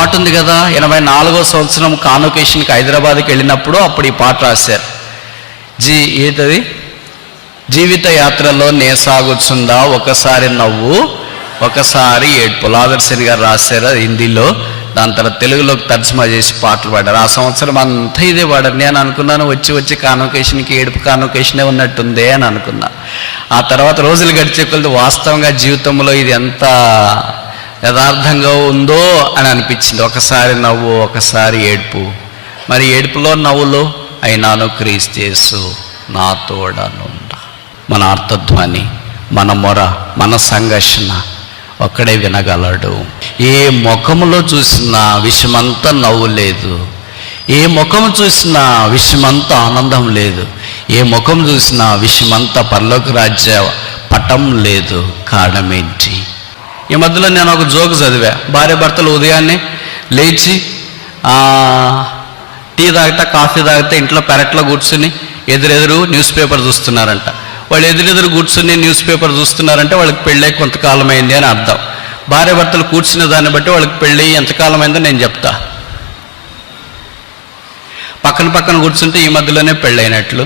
పాట ఉంది కదా, 84వ సంవత్సరం కాన్వకేషన్కి హైదరాబాద్కి వెళ్ళినప్పుడు అప్పుడు ఈ పాట రాశారు. ఏంటది? జీవిత యాత్రలో నే సాగుచుందా ఒకసారి నవ్వు ఒకసారి ఏడ్పు. లాదర్శన్ గారు రాశారు అది హిందీలో. దాని తర్వాత తెలుగులోకి తర్జుమా చేసి పాటలు పాడారు. ఆ సంవత్సరం అంతా ఇదే పాడారు. నేను అనుకున్నాను వచ్చి కాన్వకేషన్కి ఏడుపు కాన్వకేషనే ఉన్నట్టుందే అని అనుకున్నా. ఆ తర్వాత రోజులు గడిచే కొద్ది వాస్తవంగా జీవితంలో ఇది ఎంత యథార్థంగా ఉందో అని అనిపించింది. ఒకసారి నవ్వు ఒకసారి ఏడుపు. మరి ఏడుపులో నవ్వులో అయినాను క్రీస్తు యేసు నా తోడనుండా. మన అర్థధ్వని, మన మొర, మన సంఘర్షణ ఒక్కడే వినగలడు. ఏ ముఖములో చూసినా విషమంతా నవ్వు లేదు, ఏ ముఖం చూసినా విషమంతా ఆనందం లేదు, ఏ ముఖం చూసినా విషమంతా పరలోక రాజ్య పటం లేదు. కారణం ఏంటి? ఈ మధ్యలో నేను ఒక జోక్ చదివా. భార్య భర్తలు ఉదయాన్నే లేచి టీ తాగితే కాఫీ తాగితే ఇంట్లో పెరట్లో కూర్చుని ఎదురెదురు న్యూస్ పేపర్ చూస్తున్నారంట. వాళ్ళు ఎదురెదురు కూర్చుని న్యూస్ పేపర్ చూస్తున్నారంటే వాళ్ళకి పెళ్ళై కొంతకాలం అయింది అని అర్థం. భార్య భర్తలు కూర్చునే దాన్ని బట్టి వాళ్ళకి పెళ్ళి ఎంతకాలం అయిందో నేను చెప్తా. పక్కన కూర్చుంటే ఈ మధ్యలోనే పెళ్ళైనట్లు,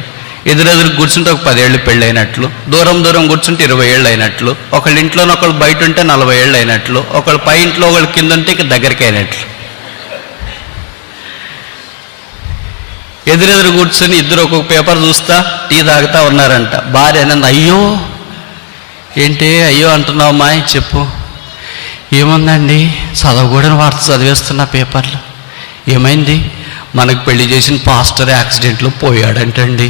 ఎదురెదురు కూర్చుంటే ఒక 10 ఏళ్ళు పెళ్ళైనట్లు, దూరం కూర్చుంటే 20 ఏళ్ళు అయినట్లు, ఒకళ్ళ ఇంట్లోనే ఒకళ్ళు బయట ఉంటే 40 ఏళ్ళు అయినట్లు, ఒకళ్ళు పై ఇంట్లో ఒకళ్ళు కింద ఉంటే ఇక దగ్గరికి అయినట్లు. ఎదురెదురు కూర్చొని ఇద్దరు ఒక్కొక్క పేపర్ చూస్తా టీ తాగుతా ఉన్నారంట. భార్య అన్నది, అయ్యో ఏంటి అయ్యో అంటున్నావు అమ్మాయి, చెప్పు. ఏముందండి, చదవకూడని వార్త చదివేస్తున్నా పేపర్లు. ఏమైంది? మనకు పెళ్లి చేసిన పాస్టర్ యాక్సిడెంట్లో పోయాడంటండి.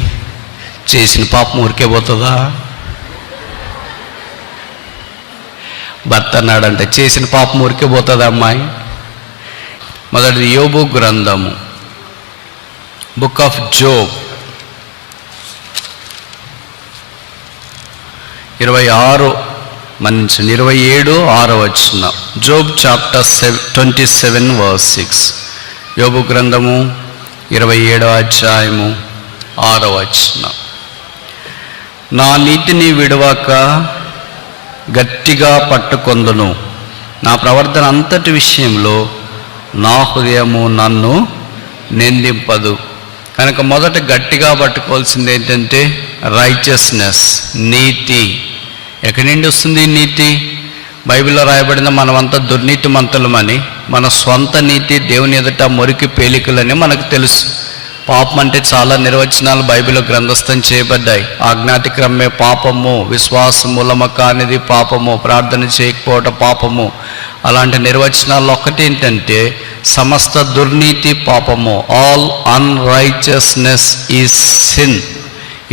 చేసిన పాపం ఊరికే పోతుందా? భర్త అన్నాడంట, చేసిన పాపం ఊరికే పోతుందా అమ్మాయి? మొదటిది యోబు గ్రంథము, book of Job 27 6 Job chapter 27 verse 6. యోబు గ్రంథము 27వ అధ్యాయము 6వ వచనం. నా నీతిని విడవక గట్టిగా పట్టుకొందును, నా ప్రవర్తన అంతటి విషయంలో నా హృదయము నన్ను నిందింపదు. కనుక మొదట గట్టిగా పట్టుకోవాల్సింది ఏంటంటే రైచియస్నెస్, నీతి. ఎక్కడి నుండి వస్తుంది నీతి? బైబిల్లో రాయబడిన మనమంతా దుర్నీతిమంతులమని, మన స్వంత నీతి దేవుని ఎదుట మురికి పేలికలని మనకు తెలుసు. పాపం అంటే చాలా నిర్వచనాలు బైబిల్లో గ్రంథస్థం చేయబడ్డాయి. ఆజ్ఞాతిక్రమే పాపము, విశ్వాసం మూలమ కానిది పాపము, ప్రార్థన చేయకపోవటం పాపము. అలాంటి నిర్వచనాల్లో ఒకటి ఏంటంటే సమస్త దుర్నీతి పాపము. All unrighteousness is sin.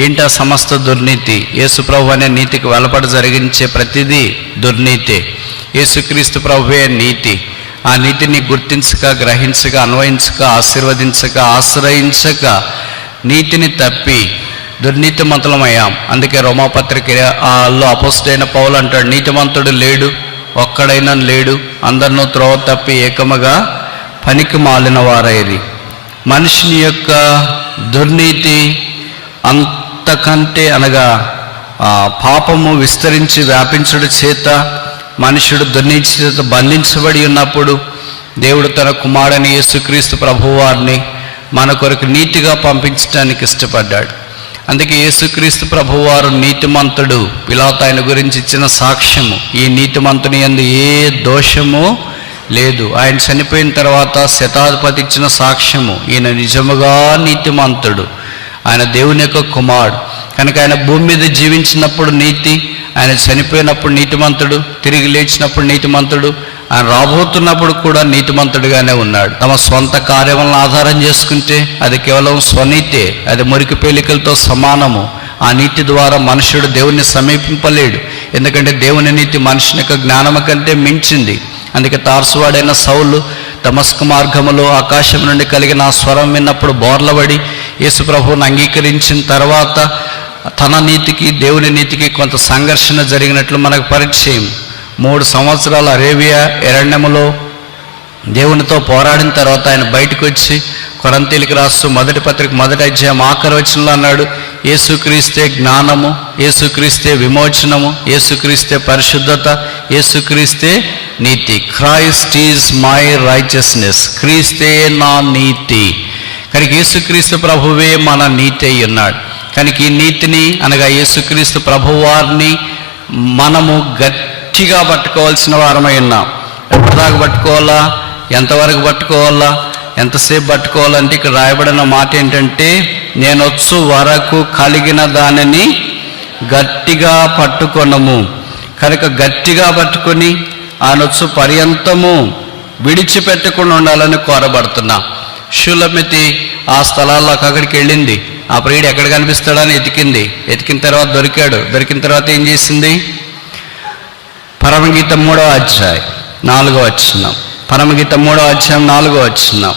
ఏంటా సమస్త దుర్నీతి? యేసుప్రభు అనే నీతికి వెలపడి జరిగించే ప్రతిదీ దుర్నీతి. యేసుక్రీస్తు ప్రభువే నీతి. ఆ నీతిని గుర్తించక, గ్రహించక, అన్వయించక, ఆశీర్వదించక, ఆశ్రయించక నీతిని తప్పి దుర్నీతిమంతులమయ్యాం. అందుకే రోమాపత్రికలో అపోస్తలుడైన పౌలు అంటాడు, నీతిమంతుడు లేడు, ఒక్కడైనా లేడు, అందరినూ త్రోవ తప్పి ఏకముగా పనికి మాలిన వారైరి. మనిషిని యొక్క దుర్నీతి అంతకంటే అనగా పాపము విస్తరించి వ్యాపించడం చేత మనుషుడు దుర్నీతి చేత బంధించబడి ఉన్నప్పుడు దేవుడు తన కుమారుని యేసుక్రీస్తు ప్రభువారిని మన కొరకు నీతిగా పంపించడానికి ఇష్టపడ్డాడు. అందుకే యేసుక్రీస్తు ప్రభువారు నీతిమంతుడు. పిలాతు ఆయన గురించి ఇచ్చిన సాక్ష్యము, ఈ నీతిమంతుని యందు ఏ దోషము లేదు. ఆయన చనిపోయిన తర్వాత శతాధిపతి ఇచ్చిన సాక్ష్యము, ఈయన నిజముగా నీతిమంతుడు, ఆయన దేవుని యొక్క కుమారుడు. కనుక ఆయన భూమి మీద జీవించినప్పుడు నీతి, ఆయన చనిపోయినప్పుడు నీతిమంతుడు, తిరిగి లేచినప్పుడు నీతిమంతుడు, ఆయన రాబోతున్నప్పుడు కూడా నీతిమంతుడిగానే ఉన్నాడు. తమ స్వంత కార్యములను ఆధారం చేసుకుంటే అది కేవలం స్వనీతే, అది మురికి పేలికలతో సమానము. ఆ నీతి ద్వారా మనుషుడు దేవుణ్ణి సమీపింపలేడు. ఎందుకంటే దేవుని నీతి మనుషుని యొక్క జ్ఞానము కంటే మించింది. అందుకే తార్సువాడైన సౌలు దమస్కు మార్గములో ఆకాశం నుండి కలిగిన ఆ స్వరం విన్నప్పుడు బోర్లబడి యేసుప్రభువుని అంగీకరించిన తర్వాత తన నీతికి దేవుని నీతికి కొంత సంఘర్షణ జరిగినట్లు మనకు పరిచయం. 3 సంవత్సరాల అరేబియా ఎరణ్యములో దేవునితో పోరాడిన తర్వాత ఆయన బయటకు వచ్చి కొరంతీయులకు రాస్తూ మొదటి పత్రిక 1వ అధ్యాయం 6వ వచనంలో అన్నాడు, యేసుక్రీస్తే జ్ఞానము, యేసుక్రీస్తే విమోచనము, యేసుక్రీస్తే పరిశుద్ధత, యేసుక్రీస్తే నీతి. Christ is my righteousness. క్రీస్తే నా నీతి. కనుక యేసుక్రీస్తు ప్రభువే మన నీతి అయి ఉన్నాడు. కనుక ఈ నీతిని అనగా యేసుక్రీస్తు ప్రభువారిని మనము గట్టిగా పట్టుకోవాల్సిన వారమై ఉన్నాం. ఎప్పటిదాకా పట్టుకోవాలా? ఎంతవరకు పట్టుకోవాలా? ఎంతసేపు పట్టుకోవాలంటే ఇక్కడ రాయబడిన మాట ఏంటంటే, నేనొచ్చు వరకు కలిగిన దానిని గట్టిగా పట్టుకొనము. కనుక గట్టిగా పట్టుకొని ఆయనొచ్చు పర్యంతము విడిచిపెట్టకుండా ఉండాలని కోరబడుతున్నా. షులమితి ఆ స్థలాల్లో అక్కడికి వెళ్ళింది. ఆ ప్రియుడు ఎక్కడ కనిపిస్తాడని ఎతికిన తర్వాత దొరికాడు. దొరికిన తర్వాత ఏం చేసింది? పరమగీతం 3వ అధ్యాయం 4వ వచనం. పరమగీతం 3వ అధ్యాయం 4వ వచనం.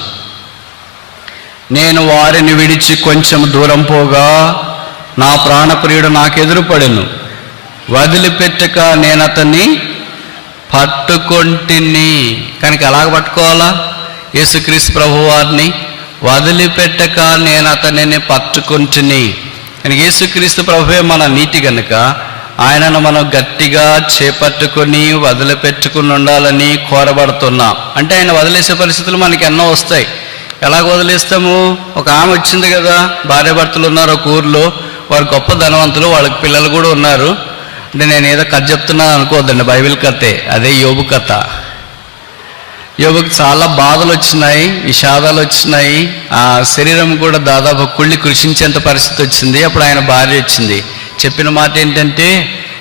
నేను వారిని విడిచి కొంచెం దూరం పోగా నా ప్రాణప్రియుడు నాకెదురుపడెను. వదిలిపెట్టక నేను అతన్ని పట్టుకొంటిని. కనుక ఎలాగ పట్టుకోవాలా? యేసుక్రీస్తు ప్రభువారిని వదిలిపెట్టక నేను అతనిని పట్టుకొంటిని. కనుక యేసుక్రీస్తు ప్రభువే మన నీతి కనుక ఆయనను మనం గట్టిగా చేపట్టుకొని వదిలిపెట్టుకుని ఉండాలని కోరబడుతున్నాం. అంటే ఆయన వదిలేసే పరిస్థితులు మనకి ఎన్నో వస్తాయి. ఎలాగ వదిలేస్తాము? ఒక ఆమె వచ్చింది కదా, భార్యాభర్తలు ఉన్నారు ఒక ఊర్లో, వారు గొప్ప ధనవంతులు, వాళ్ళకి పిల్లలు కూడా ఉన్నారు. అంటే నేను ఏదో కథ చెప్తున్నాను అనుకోవద్దండి, బైబిల్ కథే. అదే యోబు కథ. యోబుకి చాలా బాధలు వచ్చినాయి, విషాదాలు వచ్చినాయి, ఆ శరీరం కూడా దాదాపు కుళ్ళి కృషించేంత పరిస్థితి వచ్చింది. అప్పుడు ఆయన భార్య వచ్చింది. చెప్పిన మాట ఏంటంటే,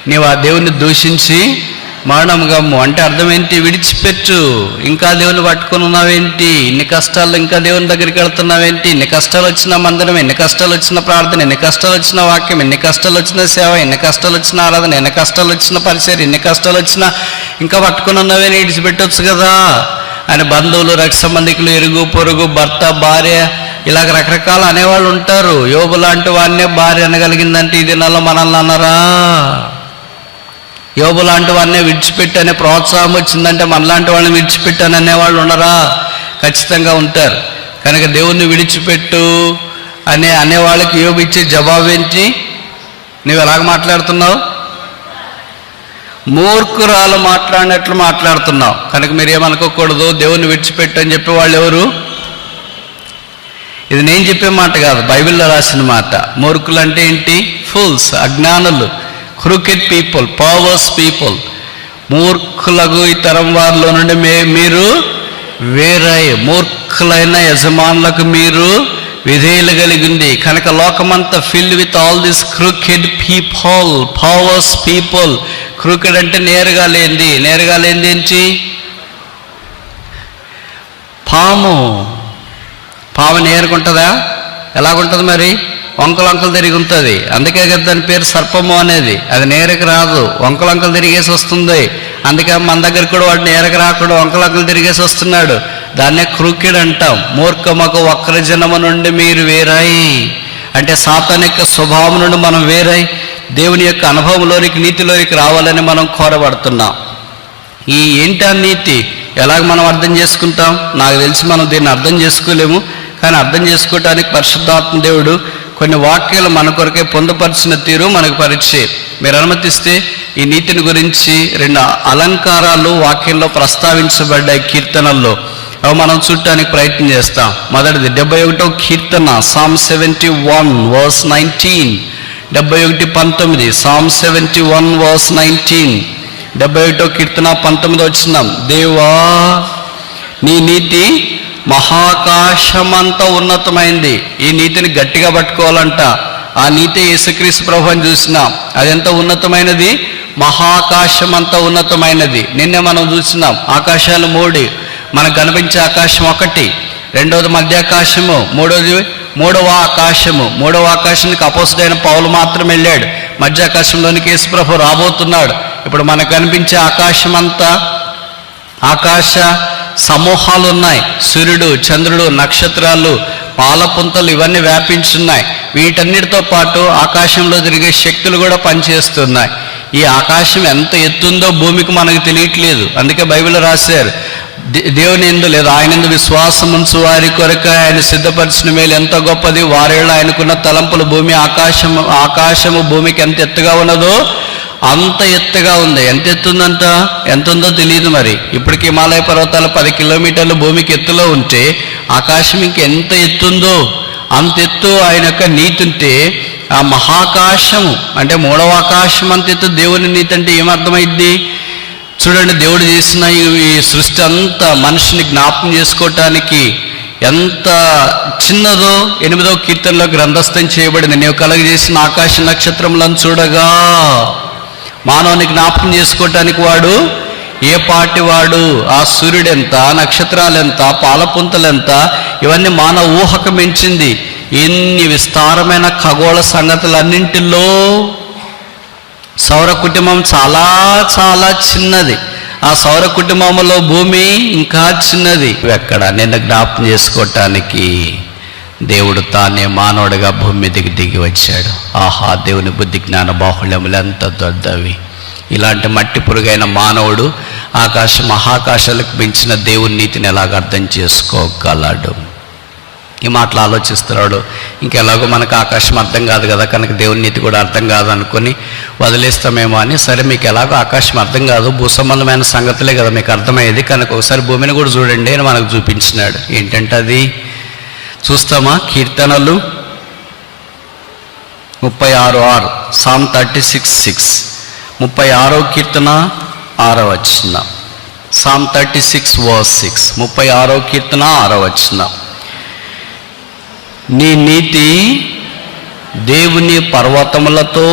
నీవు ఆ దేవుణ్ణి దూషించి మరణము గమ్ము. అంటే అర్థం ఏంటి? విడిచిపెట్టు. ఇంకా దేవుని పట్టుకొని ఉన్నావేంటి? ఇన్ని కష్టాలు ఇంకా దేవుని దగ్గరికి వెళ్తున్నావేంటి? ఇన్ని కష్టాలు వచ్చిన మందిరం, ఎన్ని కష్టాలు వచ్చిన ప్రార్థన, ఎన్ని కష్టాలు వచ్చిన వాక్యం, ఎన్ని కష్టాలు వచ్చిన సేవ, ఎన్ని కష్టాలు వచ్చిన ఆరాధన, ఎన్ని కష్టాలు వచ్చిన పరిచయం, ఎన్ని కష్టాలు వచ్చినా ఇంకా పట్టుకొని ఉన్నావేని విడిచిపెట్టవచ్చు కదా. ఆయన బంధువులు, రక్త సంబంధికులు, ఇరుగు పొరుగు, భర్త, భార్య, ఇలాగ రకరకాల అనేవాళ్ళు ఉంటారు. యోబు లాంటి వాడినే భార్య అనగలిగిందంటే ఈ దినాల్లో మనల్ని అన్నారా? యోబు లాంటి వాడినే విడిచిపెట్టి అనే ప్రోత్సాహం వచ్చిందంటే మనలాంటి వాళ్ళని విడిచిపెట్టాను అనేవాళ్ళు ఉన్నారా? ఖచ్చితంగా ఉంటారు. కనుక దేవుణ్ణి విడిచిపెట్టు అనేవాళ్ళకి యోబు ఇచ్చే జవాబు ఏంటి? నువ్వు ఎలాగ మాట్లాడుతున్నావు? మూర్ఖురాలు మాట్లాడినట్లు మాట్లాడుతున్నావు. కనుక మీరు ఏమనుకోకూడదు, దేవుణ్ణి విడిచిపెట్టు అని చెప్పే వాళ్ళు ఎవరు? ఇది నేను చెప్పే మాట కాదు, బైబిల్లో రాసిన మాట. మూర్ఖులు అంటే ఏంటి? ఫూల్స్, అజ్ఞానులు, క్రూకెడ్ పీపుల్, పవర్స్ పీపుల్. మూర్ఖులకు ఈ తరం వారిలో నుండి మీరు వేరై మూర్ఖులైన యజమానులకు మీరు విధేయులు కలిగి ఉంది. కనుక లోకమంతా filled with all this crooked people, powers people. Crooked అంటే నేరుగా లేనిది. నేరుగా లేనిది ఏంటి? పాము నేరుకుంటుందా? ఎలాగుంటుంది మరి? వంకలు తిరిగి ఉంటుంది. అందుకే కదా దాని పేరు సర్పము అనేది. అది నేరకు రాదు, వంకలు తిరిగేసి వస్తుంది. అందుకే మన దగ్గర కూడా వాడు నేరకు రాకుండా వంకలు తిరిగేసి వస్తున్నాడు. దాన్నే క్రూకెడ్ అంటాం. మూర్ఖమకు వక్రజనము నుండి మీరు వేరాయి అంటే సాతాను యొక్క స్వభావం నుండి మనం వేరై దేవుని యొక్క అనుభవంలోనికి, నీతిలోనికి రావాలని మనం కోరబడుతున్నాం. ఈ ఏంటి ఆ నీతి? ఎలాగ మనం అర్థం చేసుకుంటాం? నాకు తెలిసి మనం దీన్ని అర్థం చేసుకోలేము. కానీ అర్థం చేసుకోవటానికి పరిశుద్ధాత్మ దేవుడు కొన్ని వాక్యాలు మన కొరకే పొందుపరిచిన తీరు మనకు పరిచయం. మీరు అనుమతిస్తే ఈ నీతిని గురించి 2 అలంకారాలు వాక్యంలో ప్రస్తావించబడ్డాయి కీర్తనల్లో. అవి మనం చూడటానికి ప్రయత్నం చేస్తాం. మొదటిది 71వ కీర్తన, Psalm 71 verse 19. 71:19, Psalm 71 verse 19. 71వ కీర్తన 19వ వచనం. దేవా, నీ నీతి మహాకాశమంత ఉన్నతమైంది. ఈ నీతిని గట్టిగా పట్టుకోవాలంట. ఆ నీతి యేసుక్రీస్తు ప్రభువుని చూసినాం. అది ఎంత ఉన్నతమైనది? మహాకాశమంత ఉన్నతమైనది. నిన్నే మనం చూసినాం. ఆకాశాలు 3. మనకు కనిపించే ఆకాశం 1, రెండవది మధ్యాకాశము, మూడవ ఆకాశము. మూడవ ఆకాశానికి అపోస్తుడైన పౌలు మాత్రం వెళ్ళాడు. మధ్యాకాశంలోనికి యేసు ప్రభు రాబోతున్నాడు. ఇప్పుడు మనకు కనిపించే ఆకాశమంతా ఆకాశ సమూహాలు ఉన్నాయి. సూర్యుడు, చంద్రుడు, నక్షత్రాలు, పాలపుంతలు ఇవన్నీ వ్యాపించున్నాయి. వీటన్నిటితో పాటు ఆకాశంలో తిరిగే శక్తులు కూడా పనిచేస్తున్నాయి. ఈ ఆకాశం ఎంత ఎత్తుందో భూమికి మనకు తెలియట్లేదు. అందుకే బైబిల్లో రాశారు, దేవుని యందు లేదా ఆయన యందు విశ్వాసం ఉంచు వారి కొరకు ఆయన సిద్ధపరిచిన మేలు ఎంత గొప్పది. వారేళ్ళు ఆయనకున్న తలంపులు ఆకాశము భూమికి ఎంత ఎత్తుగా ఉన్నదో అంత ఎత్తుగా ఉంది. ఎంత ఎత్తుందంట? ఎంత ఉందో తెలియదు మరి. ఇప్పటికి హిమాలయ పర్వతాలు 10 కిలోమీటర్లు భూమికి ఎత్తులో ఉంటే ఆకాశం ఇంకెంత ఎత్తుందో అంత ఎత్తు ఆయన యొక్క నీతి ఉంటే, ఆ మహాకాశము అంటే 3వ ఆకాశం అంత ఎత్తు దేవుని నీతి అంటే ఏమర్థమైద్ది? చూడండి, దేవుడు చేసిన ఈ సృష్టి అంతా మనిషిని జ్ఞాపకం చేసుకోవటానికి ఎంత చిన్నదో 8వ కీర్తనలో గ్రంథస్థం చేయబడింది. నీవు కలగజేసిన ఆకాశ నక్షత్రములను చూడగా. మానవుని జ్ఞాపకం చేసుకోవటానికి వాడు ఏ పాటి వాడు? ఆ సూర్యుడు ఎంత, నక్షత్రాలు ఎంత, పాలపుంతలు ఎంత, ఇవన్నీ మానవ ఊహకు మించింది. ఇన్ని విస్తారమైన ఖగోళ సంగతులన్నింటిలో సౌర కుటుంబం చాలా చాలా చిన్నది. ఆ సౌర కుటుంబంలో భూమి ఇంకా చిన్నది. ఎక్కడ నిన్ను జ్ఞాపకం చేసుకోవటానికి దేవుడు తానే మానవుడిగా భూమి మీదకి దిగి వచ్చాడు. ఆహా, దేవుని బుద్ధి జ్ఞాన బాహుళ్యములు ఎంత దొడ్డవి. ఇలాంటి మట్టి పురుగైన మానవుడు మహాకాశాలకు మించిన దేవుని నీతిని ఎలాగ అర్థం చేసుకోగలడు? ఈ మాటలు ఆలోచిస్తున్నాడు. ఇంకెలాగో మనకు ఆకాశం అర్థం కాదు కదా, కనుక దేవుని నీతి కూడా అర్థం కాదు అనుకుని వదిలేస్తామేమో అని. సరే, మీకు ఎలాగో ఆకాశం అర్థం కాదు, భూసంబంధమైన సంగతులే కదా మీకు అర్థమయ్యేది, కనుక ఒకసారి భూమిని కూడా చూడండి అని మనకు చూపించినాడు. ఏంటంటే అది చూస్తామా? కీర్తనలు 36:6, Psalm 36:6, 36వ కీర్తన 6వ వచనం. Psalm 36:6, 36వ కీర్తన 6వ వచనం. నీ నీతి దేవుని పర్వతములతో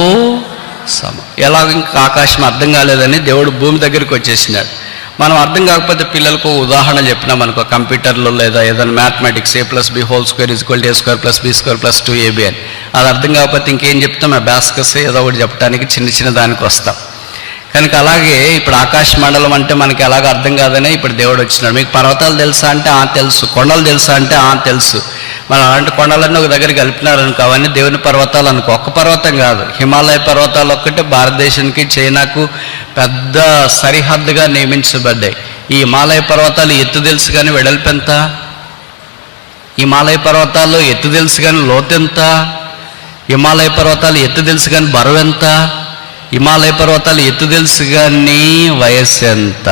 ఎలాగ ఇంకా ఆకాశం అర్థం కాలేదని దేవుడు భూమి దగ్గరికి వచ్చేసినాడు. మనం అర్థం కాకపోతే పిల్లలకు ఉదాహరణ చెప్పినాం అనుకో, కంప్యూటర్లో లేదా ఏదైనా మ్యాథమెటిక్స్ a+b² = a²+b² + 2ab అని. అది అర్థం కాకపోతే ఇంకేం చెప్తాం? బాస్కస్ ఏదో ఒకటి చెప్పడానికి చిన్న దానికి వస్తాం. కనుక అలాగే ఇప్పుడు ఆకాశ మండలం అంటే మనకి ఎలాగ అర్థం కాదనే ఇప్పుడు దేవుడు వచ్చినాడు. మీకు పర్వతాలు తెలుసా అంటే తెలుసు. కొండలు తెలుసా అంటే తెలుసు. మరి అలాంటి కొండలన్నీ ఒక దగ్గర కలిపినారనుకో, అవన్నీ దేవుని పర్వతాలు అనుకో. ఒక్క పర్వతం కాదు, హిమాలయ పర్వతాలు ఒక్కటే భారతదేశానికి చైనాకు పెద్ద సరిహద్దుగా నియమించబడ్డాయి. ఈ హిమాలయ పర్వతాలు ఎత్తు తెలుసు కానీ వెడల్పు ఎంత? హిమాలయ పర్వతాల్లో ఎత్తు తెలుసు కానీ లోతు ఎంత? హిమాలయ పర్వతాలు ఎత్తు తెలుసు కానీ బరువు ఎంత? హిమాలయ పర్వతాలు ఎత్తు తెలుసు కానీ వయస్సు ఎంత?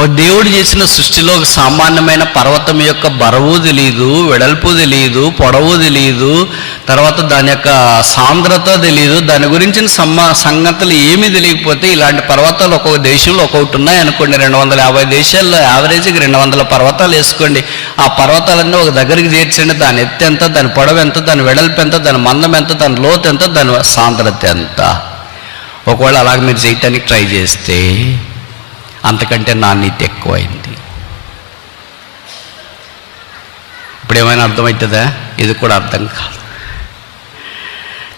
ఓ దేవుడు చేసిన సృష్టిలో ఒక సామాన్యమైన పర్వతం యొక్క బరువు తెలియదు, వెడల్పు తెలియదు, పొడవు తెలియదు, తర్వాత దాని యొక్క సాంద్రత తెలియదు. దాని గురించిన సంగతులు ఏమీ తెలియకపోతే ఇలాంటి పర్వతాలు ఒక్కొక్క దేశంలో ఒక్కొక్కటి ఉన్నాయి అనుకోండి. 250 దేశాల్లో యావరేజ్కి 200 పర్వతాలు వేసుకోండి. ఆ పర్వతాలన్నీ ఒక దగ్గరికి చేర్చండి. దాని ఎత్తు ఎంత, దాని పొడవు ఎంత, దాని వెడల్పు ఎంత, దాని మందం ఎంత, దాని లోతు ఎంత, దాని సాంద్రత ఎంత. ఒకవేళ అలాగ మీరు చేయటానికి ట్రై చేస్తే అంతకంటే నా నీతి ఎక్కువైంది. ఇప్పుడు ఏమైనా అర్థమవుతుందా? ఇది కూడా అర్థం కాదు.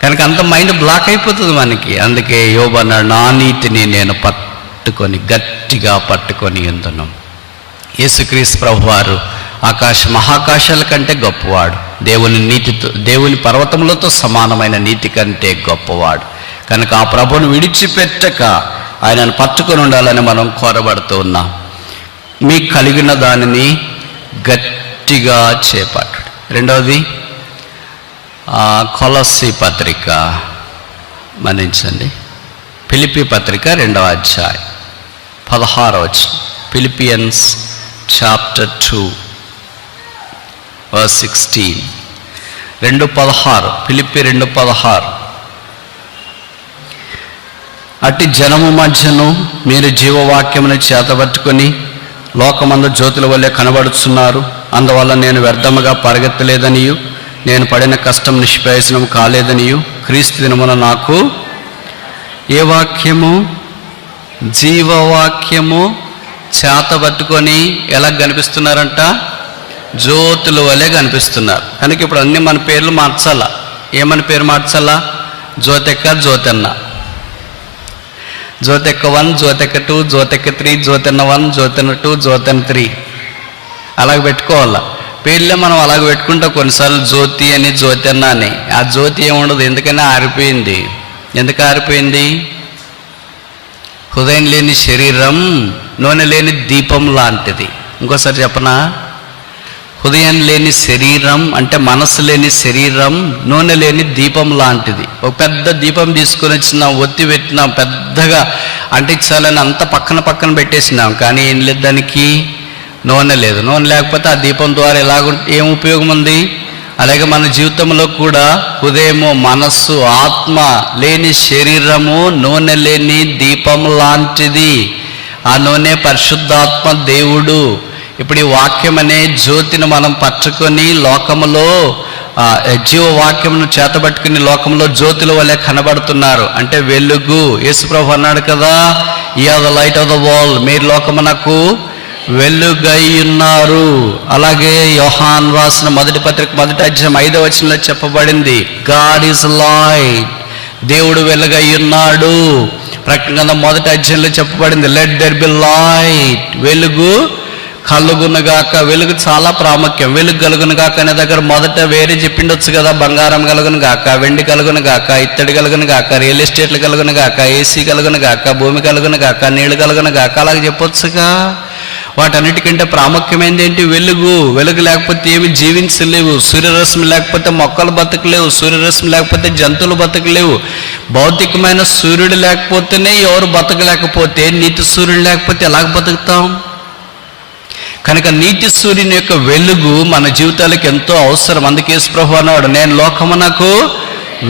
కనుక అంత మైండ్ బ్లాక్ అయిపోతుంది మనకి. అందుకే యోబు అన్నాడు, నా నీతిని నేను గట్టిగా పట్టుకొని ఉందును. యేసుక్రీస్తు ప్రభువారు మహాకాశాల కంటే గొప్పవాడు. దేవుని పర్వతములతో సమానమైన నీతి కంటే గొప్పవాడు. కనుక ఆ ప్రభువును విడిచిపెట్టక ఆయనను పట్టుకొని ఉండాలని మనం కోరబడుతూ ఉన్నాం. మీకు కలిగిన దానిని గట్టిగా చేపట్టు. రెండవది కొలస్సీ పత్రిక, మన్నించండి, ఫిలిప్పీ పత్రిక 2వ అధ్యాయం 16వ వచనం. Philippians chapter 2 verse 16. 2:16, ఫిలిప్పీ 2:16. అట్టి జనము మధ్యను మీరు జీవవాక్యమును చేతబట్టుకొని లోకమందు జ్యోతుల వల్లే కనబడుతున్నారు. అందువల్ల నేను వ్యర్థముగా పరిగెత్తలేదనియు, నేను పడిన కష్టం నిష్ప్రయోజనం కాలేదనియు, క్రీస్తు దినమున నాకు ఏ వాక్యము? జీవవాక్యము చేతబట్టుకొని ఎలా కనిపిస్తున్నారంట? జ్యోతుల వల్లే కనిపిస్తున్నారు. కనుక ఇప్పుడు అన్నీ మన పేర్లు మార్చాలా. ఏమని పేరు మార్చాలా? జ్యోతెక్క, జ్యోతెన్న, జ్యోతెక్క 1, జ్యోతెక్క 2, జ్యోతెక్క 3, జ్యోతెన్న 1, జ్యోతెన్న 2, జ్యోతెన్న 3 అలాగ పెట్టుకోవాలా. పేర్లే మనం అలాగ పెట్టుకుంటాం కొన్నిసార్లు, జ్యోతి అని, జ్యోతెన్న అని. ఆ జ్యోతి ఏముండదు, ఎందుకని ఆరిపోయింది. ఎందుకు ఆరిపోయింది? హృదయం లేని శరీరం నూనె లేని దీపం లాంటిది. ఇంకోసారి చెప్పనా? హృదయం లేని శరీరం అంటే మనసు లేని శరీరం నూనె లేని దీపం లాంటిది. ఒక పెద్ద దీపం తీసుకొని వచ్చినాం, ఒత్తి పెట్టినాం, పెద్దగా అంటించాలని అంత పక్కన పెట్టేసినాం, కానీ ఏం లేదు, దానికి నూనె లేదు. నూనె లేకపోతే ఆ దీపం ద్వారా ఏం ఉపయోగం ఉంది? అలాగే మన జీవితంలో కూడా హృదయము, మనస్సు, ఆత్మ లేని శరీరము నూనె లేని దీపం లాంటిది. ఆ నూనె పరిశుద్ధాత్మ దేవుడు. ఇప్పుడు ఈ వాక్యం అనే జ్యోతిని మనం పట్టుకొని లోకములో జీవవాక్యమును చేతబట్టుకుని లోకంలో జ్యోతుల వల్లే కనబడుతున్నారు. అంటే వెలుగు. యేసుప్రభు అన్నాడు కదా, you are the light of the world, మీరు లోకమునకు వెలుగై ఉన్నారు. అలాగే యోహాన్ రాసిన మొదటి పత్రిక 1వ అధ్యాయం 5వ వచనంలో చెప్పబడింది, గాడ్ ఈజ్ లైట్, దేవుడు వెలుగై ఉన్నాడు. ప్రకటన 1వ అధ్యాయంలో చెప్పబడింది, లెట్ దెర్ బి లైట్, వెలుగు కలుగునుగాక. వెలుగు చాలా ప్రాముఖ్యం. వెలుగు కలుగునుగాక అనే దగ్గర మొదట వేరే చెప్పిండొచ్చు కదా, బంగారం కలుగునుగాక, వెండి కలుగునుగాక, ఇత్తడి కలుగునుగాక, రియల్ ఎస్టేట్లు కలుగునుగాక, ఏసీ కలుగునుగాక, భూమి కలుగునుగాక, నీళ్లు కలుగునుగాక, అలాగే చెప్పొచ్చుగా. వాటన్నిటికంటే ప్రాముఖ్యమైనది ఏంటి? వెలుగు. వెలుగు లేకపోతే ఏమి జీవించలేవు. సూర్యరశ్మి లేకపోతే మొక్కలు బతకలేవు. సూర్యరశ్మి లేకపోతే జంతువులు బతకలేవు. భౌతికమైన సూర్యుడు లేకపోతేనే ఎవరు బతకలేకపోతే, నీతి సూర్యుడు లేకపోతే ఎలాగ బతుకుతాం? కనుక నీతి సూర్యుని యొక్క వెలుగు మన జీవితాలకు ఎంతో అవసరం. అందుకే యేసుప్రభు అన్నాడు, నేను లోకమునకు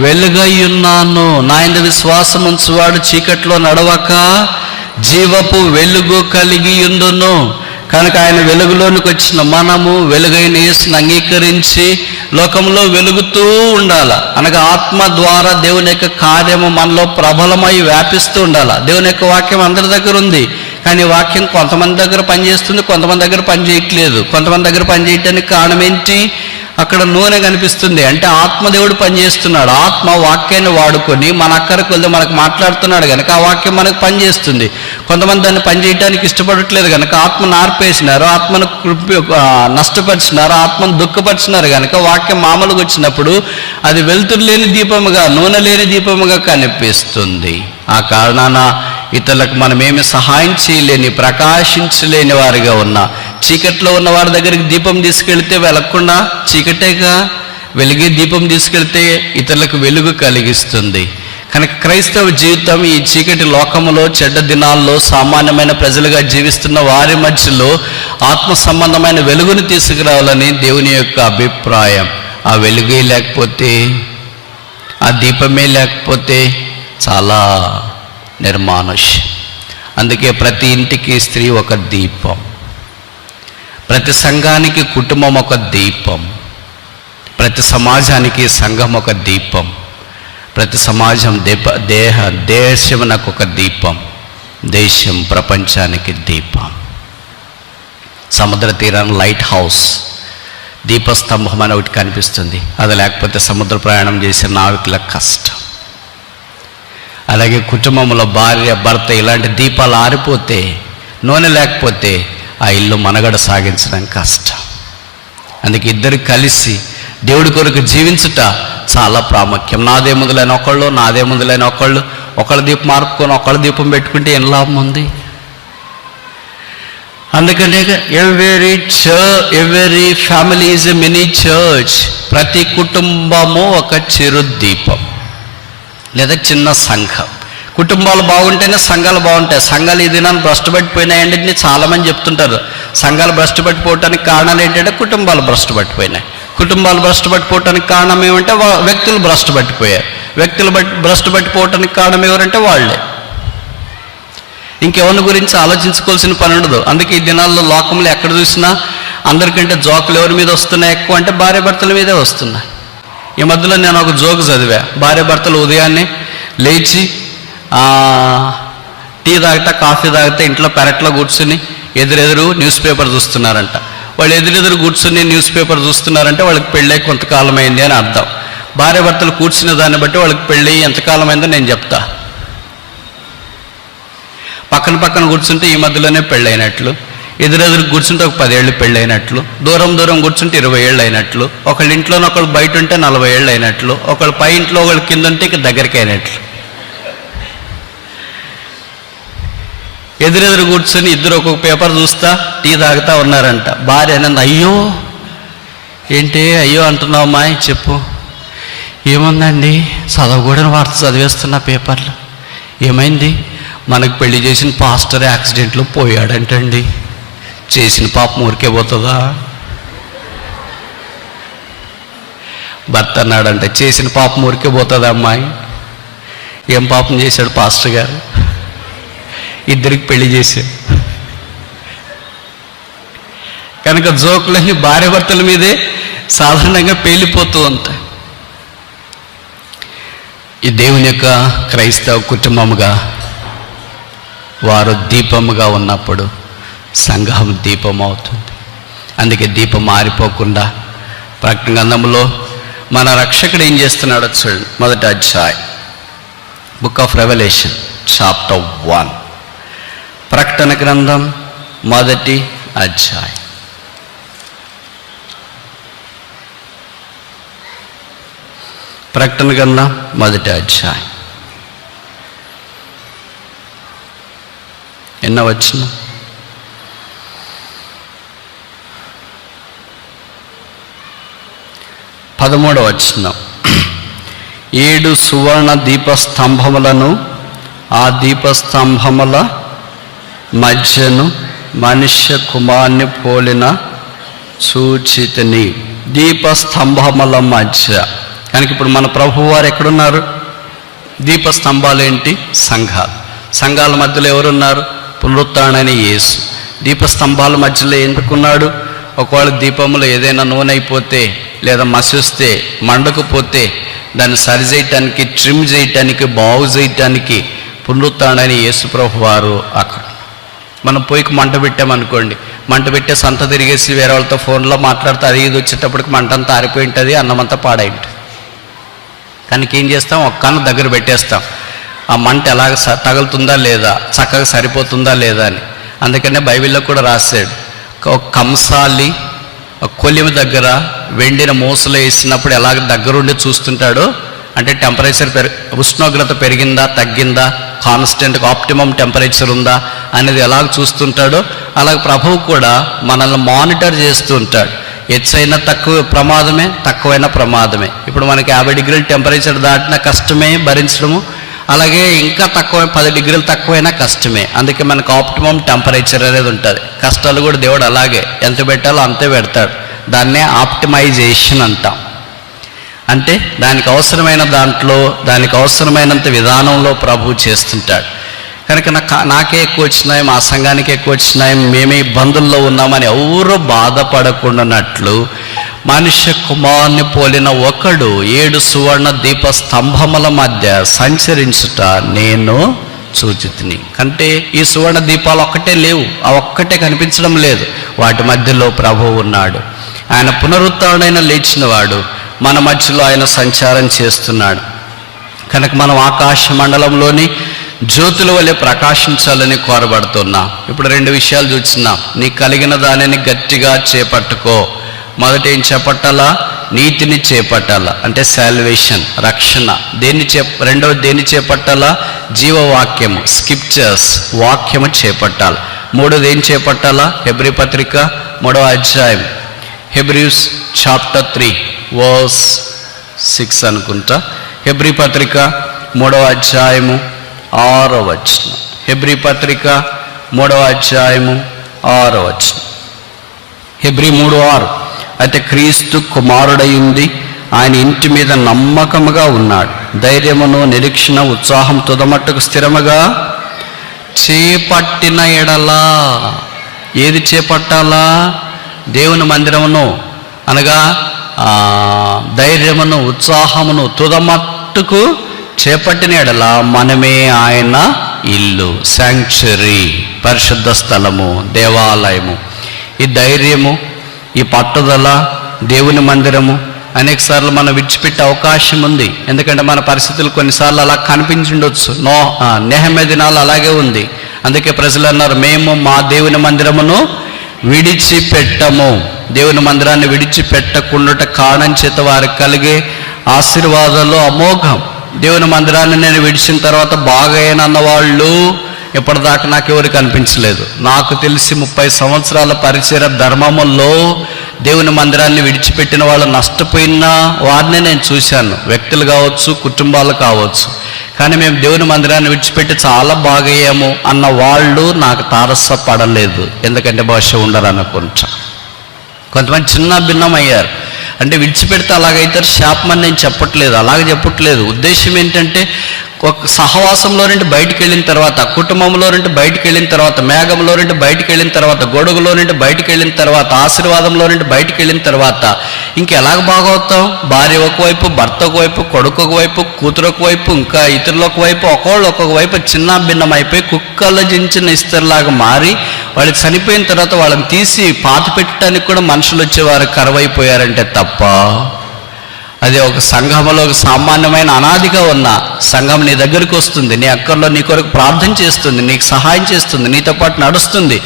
వెలుగై ఉన్నాను, నా యందు విశ్వాసం ఉంచువాడు చీకట్లో నడవక జీవపు వెలుగు కలిగి ఉండును. కనుక ఆయన వెలుగులోనికి వచ్చిన మనము వెలుగైన యేసుని అంగీకరించి లోకంలో వెలుగుతూ ఉండాల. అనగా ఆత్మ ద్వారా దేవుని యొక్క కార్యము మనలో ప్రబలమై వ్యాపిస్తూ ఉండాల. దేవుని యొక్క వాక్యం అందరి దగ్గర ఉంది, కానీ వాక్యం కొంతమంది దగ్గర పనిచేస్తుంది, కొంతమంది దగ్గర పనిచేయట్లేదు. కొంతమంది దగ్గర పనిచేయటానికి కారణం ఏంటి? అక్కడ నూనె కనిపిస్తుంది. అంటే ఆత్మదేవుడు పనిచేస్తున్నాడు. ఆత్మ వాక్యాన్ని వాడుకొని మన అక్కడికి వెళ్తే మనకు మాట్లాడుతున్నాడు కనుక ఆ వాక్యం మనకు పనిచేస్తుంది. కొంతమంది దాన్ని పనిచేయడానికి ఇష్టపడట్లేదు కనుక ఆత్మను ఆర్పేసినారు, ఆత్మను నష్టపరిచినారు, ఆత్మను దుఃఖపరిచినారు కనుక వాక్యం మామూలుగా వచ్చినప్పుడు అది వెలుతురు లేని దీపముగా, నూనె లేని దీపముగా కనిపిస్తుంది. ఆ కారణాన ఇతరులకు మనమేమి సహాయం చేయలేని, ప్రకాశించలేని వారిగా ఉన్నా, చీకట్లో ఉన్న వారి దగ్గరికి దీపం తీసుకెళ్తే వెలగకుండా చీకటేగా, వెలిగే దీపం తీసుకెళ్తే ఇతరులకు వెలుగు కలిగిస్తుంది. కనుక క్రైస్తవ జీవితం ఈ చీకటి లోకములో, చెడ్డ దినాల్లో సామాన్యమైన ప్రజలుగా జీవిస్తున్న వారి మధ్యలో ఆత్మ సంబంధమైన వెలుగును తీసుకురావాలని దేవుని యొక్క అభిప్రాయం. ఆ వెలుగే లేకపోతే, ఆ దీపమే లేకపోతే చాలా నిర్మానుష్యం. అందుకే ప్రతి ఇంటికి స్త్రీ ఒక దీపం, ప్రతి సంఘానికి కుటుంబం ఒక దీపం, ప్రతి సమాజానికి సంఘం ఒక దీపం, ప్రతి సమాజం దేశమునకు ఒక దీపం, దేశం ప్రపంచానికి దీపం. సముద్ర తీరాన లైట్ హౌస్, దీపస్తంభం అని ఒకటి కనిపిస్తుంది. అది లేకపోతే సముద్ర ప్రయాణం చేసే నావికులకు కష్టం. అలాగే కుటుంబంలో భార్య, భర్త ఇలాంటి దీపాలు ఆరిపోతే, నూనె లేకపోతే ఆ ఇల్లు మనగడ సాగించడం కష్టం. అందుకే ఇద్దరు కలిసి దేవుడి కొరకు జీవించుట చాలా ప్రాముఖ్యం. నాదే మొదలైన ఒకళ్ళు, నాదే మొదలైన ఒకళ్ళు, ఒకళ్ళ దీపం మార్పుకొని ఒకళ్ళ దీపం పెట్టుకుంటే ఏం లాభం ఉంది? అందుకనే every family is a mini church. ప్రతి కుటుంబము ఒక చిరు దీపం లేదా చిన్న సంఘం. కుటుంబాలు బాగుంటేనే సంఘాలు బాగుంటాయి. సంఘాలు ఈ దినాన్ని భ్రష్టుపట్టిపోయినాయండి చాలామంది చెప్తుంటారు. సంఘాలు భ్రష్టుపట్టిపోవటానికి కారణాలు ఏంటంటే కుటుంబాలు భ్రష్టుపట్టిపోయినాయి. కుటుంబాలు భ్రష్టుపట్టిపోవటానికి కారణం ఏమంటే వ్యక్తులు భ్రష్టుపట్టిపోయారు. వ్యక్తులు భ్రష్టుపట్టిపోవటానికి కారణం ఎవరంటే వాళ్ళే. ఇంకెవరి గురించి ఆలోచించుకోవాల్సిన పని ఉండదు. అందుకే ఈ దినాల్లో లోకంలో ఎక్కడ చూసినా అందరికంటే జోకులు ఎవరి మీద వస్తున్నాయి ఎక్కువ అంటే భార్య భర్తల మీదే వస్తున్నాయి. ఈ మధ్యలో నేను ఒక జోక్ చదివా. భార్య భర్తలు ఉదయాన్నే లేచి టీ తాగితే, కాఫీ తాగితే ఇంట్లో పెరట్లో కూర్చుని ఎదురెదురు న్యూస్ పేపర్ చూస్తున్నారంట. వాళ్ళు ఎదురెదురు కూర్చుని న్యూస్ పేపర్ చూస్తున్నారంటే వాళ్ళకి పెళ్ళై కొంతకాలం అయింది అని అర్థం. భార్య భర్తలు కూర్చునే దాన్ని బట్టి వాళ్ళకి పెళ్ళి ఎంతకాలం అయిందో నేను చెప్తా. పక్కన కూర్చుంటే ఈ మధ్యలోనే పెళ్ళైనట్లు, ఎదురెదురు కూర్చుంటే ఒక 10 ఏళ్ళు పెళ్ళైనట్లు, దూరం కూర్చుంటే 20 ఏళ్ళు అయినట్లు, ఒకళ్ళ ఇంట్లోనే ఒకళ్ళు బయట ఉంటే 40 ఏళ్ళు అయినట్లు, ఒకళ్ళు పై ఇంట్లో ఒకళ్ళు కింద ఉంటే ఇక దగ్గరికి అయినట్లు. ఎదురెదురు కూర్చొని ఇద్దరు ఒక్కొక్క పేపర్ చూస్తా టీ తాగుతా ఉన్నారంట. భార్య అన్నది, అయ్యో ఏంటి అయ్యో అంటున్నావు అమ్మాయి, చెప్పు. ఏముందండి, చదవకూడని వార్త చదివేస్తున్నా పేపర్లో. ఏమైంది? మనకు పెళ్లి చేసిన పాస్టర్ యాక్సిడెంట్లో పోయాడంటండి. చేసిన పాపం ఊరికే పోతుందా? భర్త అన్నాడంటే చేసిన పాపం ఊరికే పోతుందా అమ్మాయి? ఏం పాపం చేశాడు పాస్టర్ గారు? ఇద్దరికి పెళ్లి చేశాడు. కనుక జోకులన్నీ భార్య భర్తల మీదే సాధారణంగా పేలిపోతూ ఉంటాయి. ఈ దేవుని యొక్క క్రైస్తవ కుటుంబముగా వారు దీపముగా ఉన్నప్పుడు సంఘం దీపం అవుతుంది. అందుకే దీపం మారిపోకుండా ప్రకటన గ్రంథంలో మన రక్షకుడు ఏం చేస్తున్నాడో చూడండి. మొదటి అధ్యాయం, బుక్ ఆఫ్ రెవల్యూషన్ చాప్టర్ 1. ప్రకటన గ్రంథం మొదటి అధ్యాయం. ప్రకటన గ్రంథం మొదటి అధ్యాయం ఎన్నో వచనం? 13వ వచనం. 7 సువర్ణ దీపస్తంభములను, ఆ దీపస్తంభముల మధ్యను మనుష్య కుమారుని పోలిన చూచితిని. దీపస్తంభముల మధ్య. కనుక ఇప్పుడు మన ప్రభువు వారు ఎక్కడున్నారు? దీపస్తంభాలు ఏంటి? సంఘాలు. సంఘాల మధ్యలో ఎవరున్నారు? పునరుత్థానుడైన యేసు. దీపస్తంభాల మధ్యలో ఎందుకున్నాడు? ఒకవేళ దీపంలో ఏదైనా నూనె అయిపోతే లేదా మసిస్తే మండకపోతే దాన్ని సరి చేయటానికి, ట్రిమ్ చేయటానికి, బాగు చేయటానికి పునరుత్థానుడైన యేసు ప్రభు వారు అక్కడ. మనం పొయ్యికి మంట పెట్టామనుకోండి, మంట పెట్టే సంత తిరిగేసి వేరే వాళ్ళతో ఫోన్లో మాట్లాడితే అది ఇది వచ్చేటప్పటికి మంట అంతా ఆరిపోయి ఉంటుంది, అన్నమంతా పాడై ఉంటుంది. కనుక ఏం చేస్తాం? ఒక కన్ను దగ్గర పెట్టేస్తాం, ఆ మంట ఎలాగ తగులుతుందా లేదా, చక్కగా సరిపోతుందా లేదా అని. అందుకనే బైబిల్లో కూడా రాశాడు, ఒక కంసాలి కొలిమి దగ్గర వెండిన మూసలు వేసినప్పుడు ఎలాగ దగ్గరుండి చూస్తుంటాడో, అంటే టెంపరేచర్ ఉష్ణోగ్రత పెరిగిందా తగ్గిందా, కాన్స్టెంట్గా ఆప్టిమం టెంపరేచర్ ఉందా అనేది ఎలాగ చూస్తుంటాడో, అలాగ ప్రభువు కూడా మనల్ని మానిటర్ చేస్తూ ఉంటాడు. హెచ్చైనా తక్కువ ప్రమాదమే, తక్కువైనా ప్రమాదమే. ఇప్పుడు మనకి 50 డిగ్రీల టెంపరేచర్ దాటినా కష్టమే భరించడము, అలాగే ఇంకా తక్కువ 10 డిగ్రీలు తక్కువైనా కష్టమే. అందుకే మనకు ఆప్టిమం టెంపరేచర్ అనేది ఉంటుంది. కష్టాలు కూడా దేవుడు అలాగే ఎంత పెట్టాలో అంతే పెడతాడు. దాన్నే ఆప్టిమైజేషన్ అంటాం. అంటే దానికి అవసరమైన దాంట్లో, దానికి అవసరమైనంత విధానంలో ప్రభువు చేస్తుంటాడు. కనుక నాకే ఎక్కువ వచ్చినాయి, మా సంఘానికి ఎక్కువ వచ్చినాయి, మేమే ఇబ్బందుల్లో ఉన్నామని ఎవరూ బాధపడకుండానట్లు మనుష్య కుమారుని పోలిన ఒకడు 7 సువర్ణ దీప స్తంభముల మధ్య సంచరించుట నేను చూచితిని. అంటే ఈ సువర్ణ దీపాలు ఒక్కటే లేవు, ఆ ఒక్కటే కనిపించడం లేదు, వాటి మధ్యలో ప్రభువు ఉన్నాడు. ఆయన పునరుత్థానుడైన లేచినవాడు, మన మధ్యలో ఆయన సంచారం చేస్తున్నాడు. కనుక మనం ఆకాశ మండలంలోని జ్యోతుల వలె ప్రకాశించాలని కోరబడుతున్నాం. ఇప్పుడు 2 విషయాలు చూస్తున్నాం. నీ కలిగిన దానిని గట్టిగా చేపట్టుకో. మొదట ఏం చేపట్టాలా? నీతిని చేపట్టాలా, అంటే సాల్వేషన్, రక్షణ. రెండవది దేన్ని చేపట్టాలా? జీవవాక్యము, స్క్రిప్చర్స్, వాక్యము చేపట్టాలి. మూడోది ఏం చేపట్టాలా? హెబ్రీ పత్రిక 3వ అధ్యాయం, హెబ్రీస్ చాప్టర్ 3 వర్స్ 6 అనుకుంటా. హెబ్రీ పత్రిక 3వ అధ్యాయము 6వ వచనం. హెబ్రీ పత్రిక 3వ అధ్యాయము 6వ వచనం. హెబ్రీ 3:6. అయితే క్రీస్తు కుమారుడైంది, ఆయన ఇంటి మీద నమ్మకముగా ఉన్నాడు, ధైర్యమును నిరీక్షణ ఉత్సాహం తుదమట్టుకు స్థిరముగా చేపట్టిన ఎడలా. ఏది చేపట్టాలా? దేవుని మందిరమును, అనగా ధైర్యమును ఉత్సాహమును తుదమట్టుకు చేపట్టిన ఎడలా మనమే ఆయన ఇల్లు, శాంక్చురీ, పరిశుద్ధ స్థలము, దేవాలయము. ఈ ధైర్యము, ఈ పట్టుదల, దేవుని మందిరము అనేకసార్లు మనం విడిచిపెట్టే అవకాశం ఉంది. ఎందుకంటే మన పరిస్థితులు కొన్నిసార్లు అలా కనిపించుండొచ్చు. నెహెమ్యా దినాలు అలాగే ఉంది. అందుకే ప్రజలు అన్నారు, మేము మా దేవుని మందిరమును విడిచిపెట్టము. దేవుని మందిరాన్ని విడిచిపెట్టకుండా కారణం చేత వారికి కలిగే ఆశీర్వాదాలు అమోఘం. దేవుని మందిరాన్ని నేను విడిచిన తర్వాత బాగైనన్న వాళ్ళు ఎప్పటిదాకా నాకు ఎవరు కనిపించలేదు. నాకు తెలిసి 30 సంవత్సరాల పరిచయ ధర్మములో దేవుని మందిరాన్ని విడిచిపెట్టిన వాళ్ళు నష్టపోయిన వారిని నేను చూశాను, వ్యక్తులు కావచ్చు, కుటుంబాలు కావచ్చు. కానీ మేము దేవుని మందిరాన్ని విడిచిపెట్టి చాలా బాగయ్యాము అన్న వాళ్ళు నాకు తారసపడలేదు. ఎందుకంటే బహుశా ఉండరు అనుకుంటా. కొంతమంది చిన్న భిన్నం అయ్యారు. అంటే విడిచిపెడితే అలాగైతారు శాపమని నేను చెప్పట్లేదు, అలాగే చెప్పట్లేదు. ఉద్దేశం ఏంటంటే ఒక సహవాసంలో నుండి బయటికి వెళ్ళిన తర్వాత, కుటుంబంలో నుండి బయటికి వెళ్ళిన తర్వాత, మేఘంలో నుండి బయటికి వెళ్ళిన తర్వాత, గొడుగులో నుండి బయటికి వెళ్ళిన తర్వాత, ఆశీర్వాదంలో నుండి బయటికి వెళ్ళిన తర్వాత ఇంకెలాగ బాగవుతాం? భార్య ఒకవైపు, భర్త ఒకవైపు, కొడుకు ఒకవైపు, కూతురు ఒకవైపు, ఇంకా ఇతరులు ఒకవైపు, ఒక్కొక్క వైపు చిన్న భిన్నం అయిపోయి కుక్కలు జించిన ఇస్తరులాగా మారి వాళ్ళు చనిపోయిన తర్వాత వాళ్ళని తీసి పాత పెట్టడానికి కూడా మనుషులు వచ్చేవారు కరువైపోయారంటే తప్ప. అదే ఒక సంఘంలో ఒక సామాన్యమైన అనాదిగా ఉన్న సంఘం నీ దగ్గరికి వస్తుంది, నీ అక్కర్లో నీ కొరకు ప్రార్థన చేస్తుంది, నీకు సహాయం చేస్తుంది, నీతో పాటు నడుస్తుంది.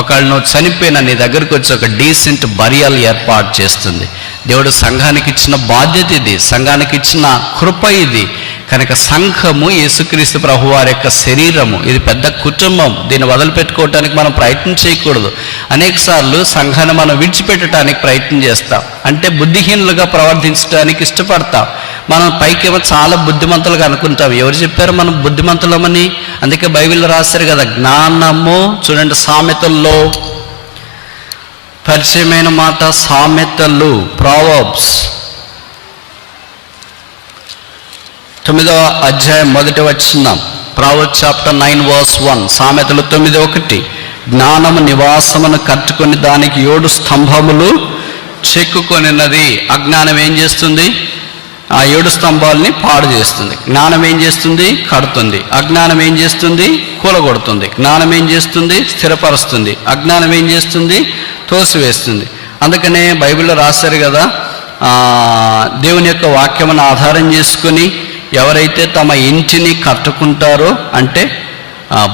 ఒకళ్ళు నువ్వు చనిపోయినా నీ దగ్గరికి వచ్చి ఒక డీసెంట్ బరియల్ ఏర్పాటు చేస్తుంది. దేవుడు సంఘానికి ఇచ్చిన బాధ్యత ఇది, సంఘానికి ఇచ్చిన కృప ఇది. కనుక సంఘము యేసుక్రీస్తు ప్రభువారి యొక్క శరీరము, ఇది పెద్ద కుటుంబం. దీన్ని వదిలిపెట్టుకోవటానికి మనం ప్రయత్నం చేయకూడదు. అనేక సార్లు సంఘాన్ని మనం విడిచిపెట్టడానికి ప్రయత్నం చేస్తాం. అంటే బుద్ధిహీనులుగా ప్రవర్తించడానికి ఇష్టపడతాం. మనం పైకేమో చాలా బుద్ధిమంతులుగా అనుకుంటాం. ఎవరు చెప్పారు మనం బుద్ధిమంతులమని? అందుకే బైబిల్లో రాశారు కదా, జ్ఞానము. చూడండి, సామెతల్లో పరిచయమైన మాట సామెతలు, ప్రావర్బ్స్ 9వ అధ్యాయం 1వ వచనం, ప్రావర్బ్స్ చాప్టర్ 9:1, సామెతలు 9:1. జ్ఞానము నివాసమును కట్టుకొని దానికి 7 స్తంభములు చెక్కుకొనినది. అజ్ఞానం ఏం చేస్తుంది? ఆ 7 స్తంభాలని పాడు చేస్తుంది. జ్ఞానం ఏం చేస్తుంది? కడుతుంది. అజ్ఞానం ఏం చేస్తుంది? కూలగొడుతుంది. జ్ఞానం ఏం చేస్తుంది? స్థిరపరుస్తుంది. అజ్ఞానం ఏం చేస్తుంది? తోసివేస్తుంది. అందుకనే బైబిల్లో రాశారు కదా, దేవుని యొక్క వాక్యమును ఆధారం చేసుకుని ఎవరైతే తమ ఇంటిని కట్టుకుంటారో, అంటే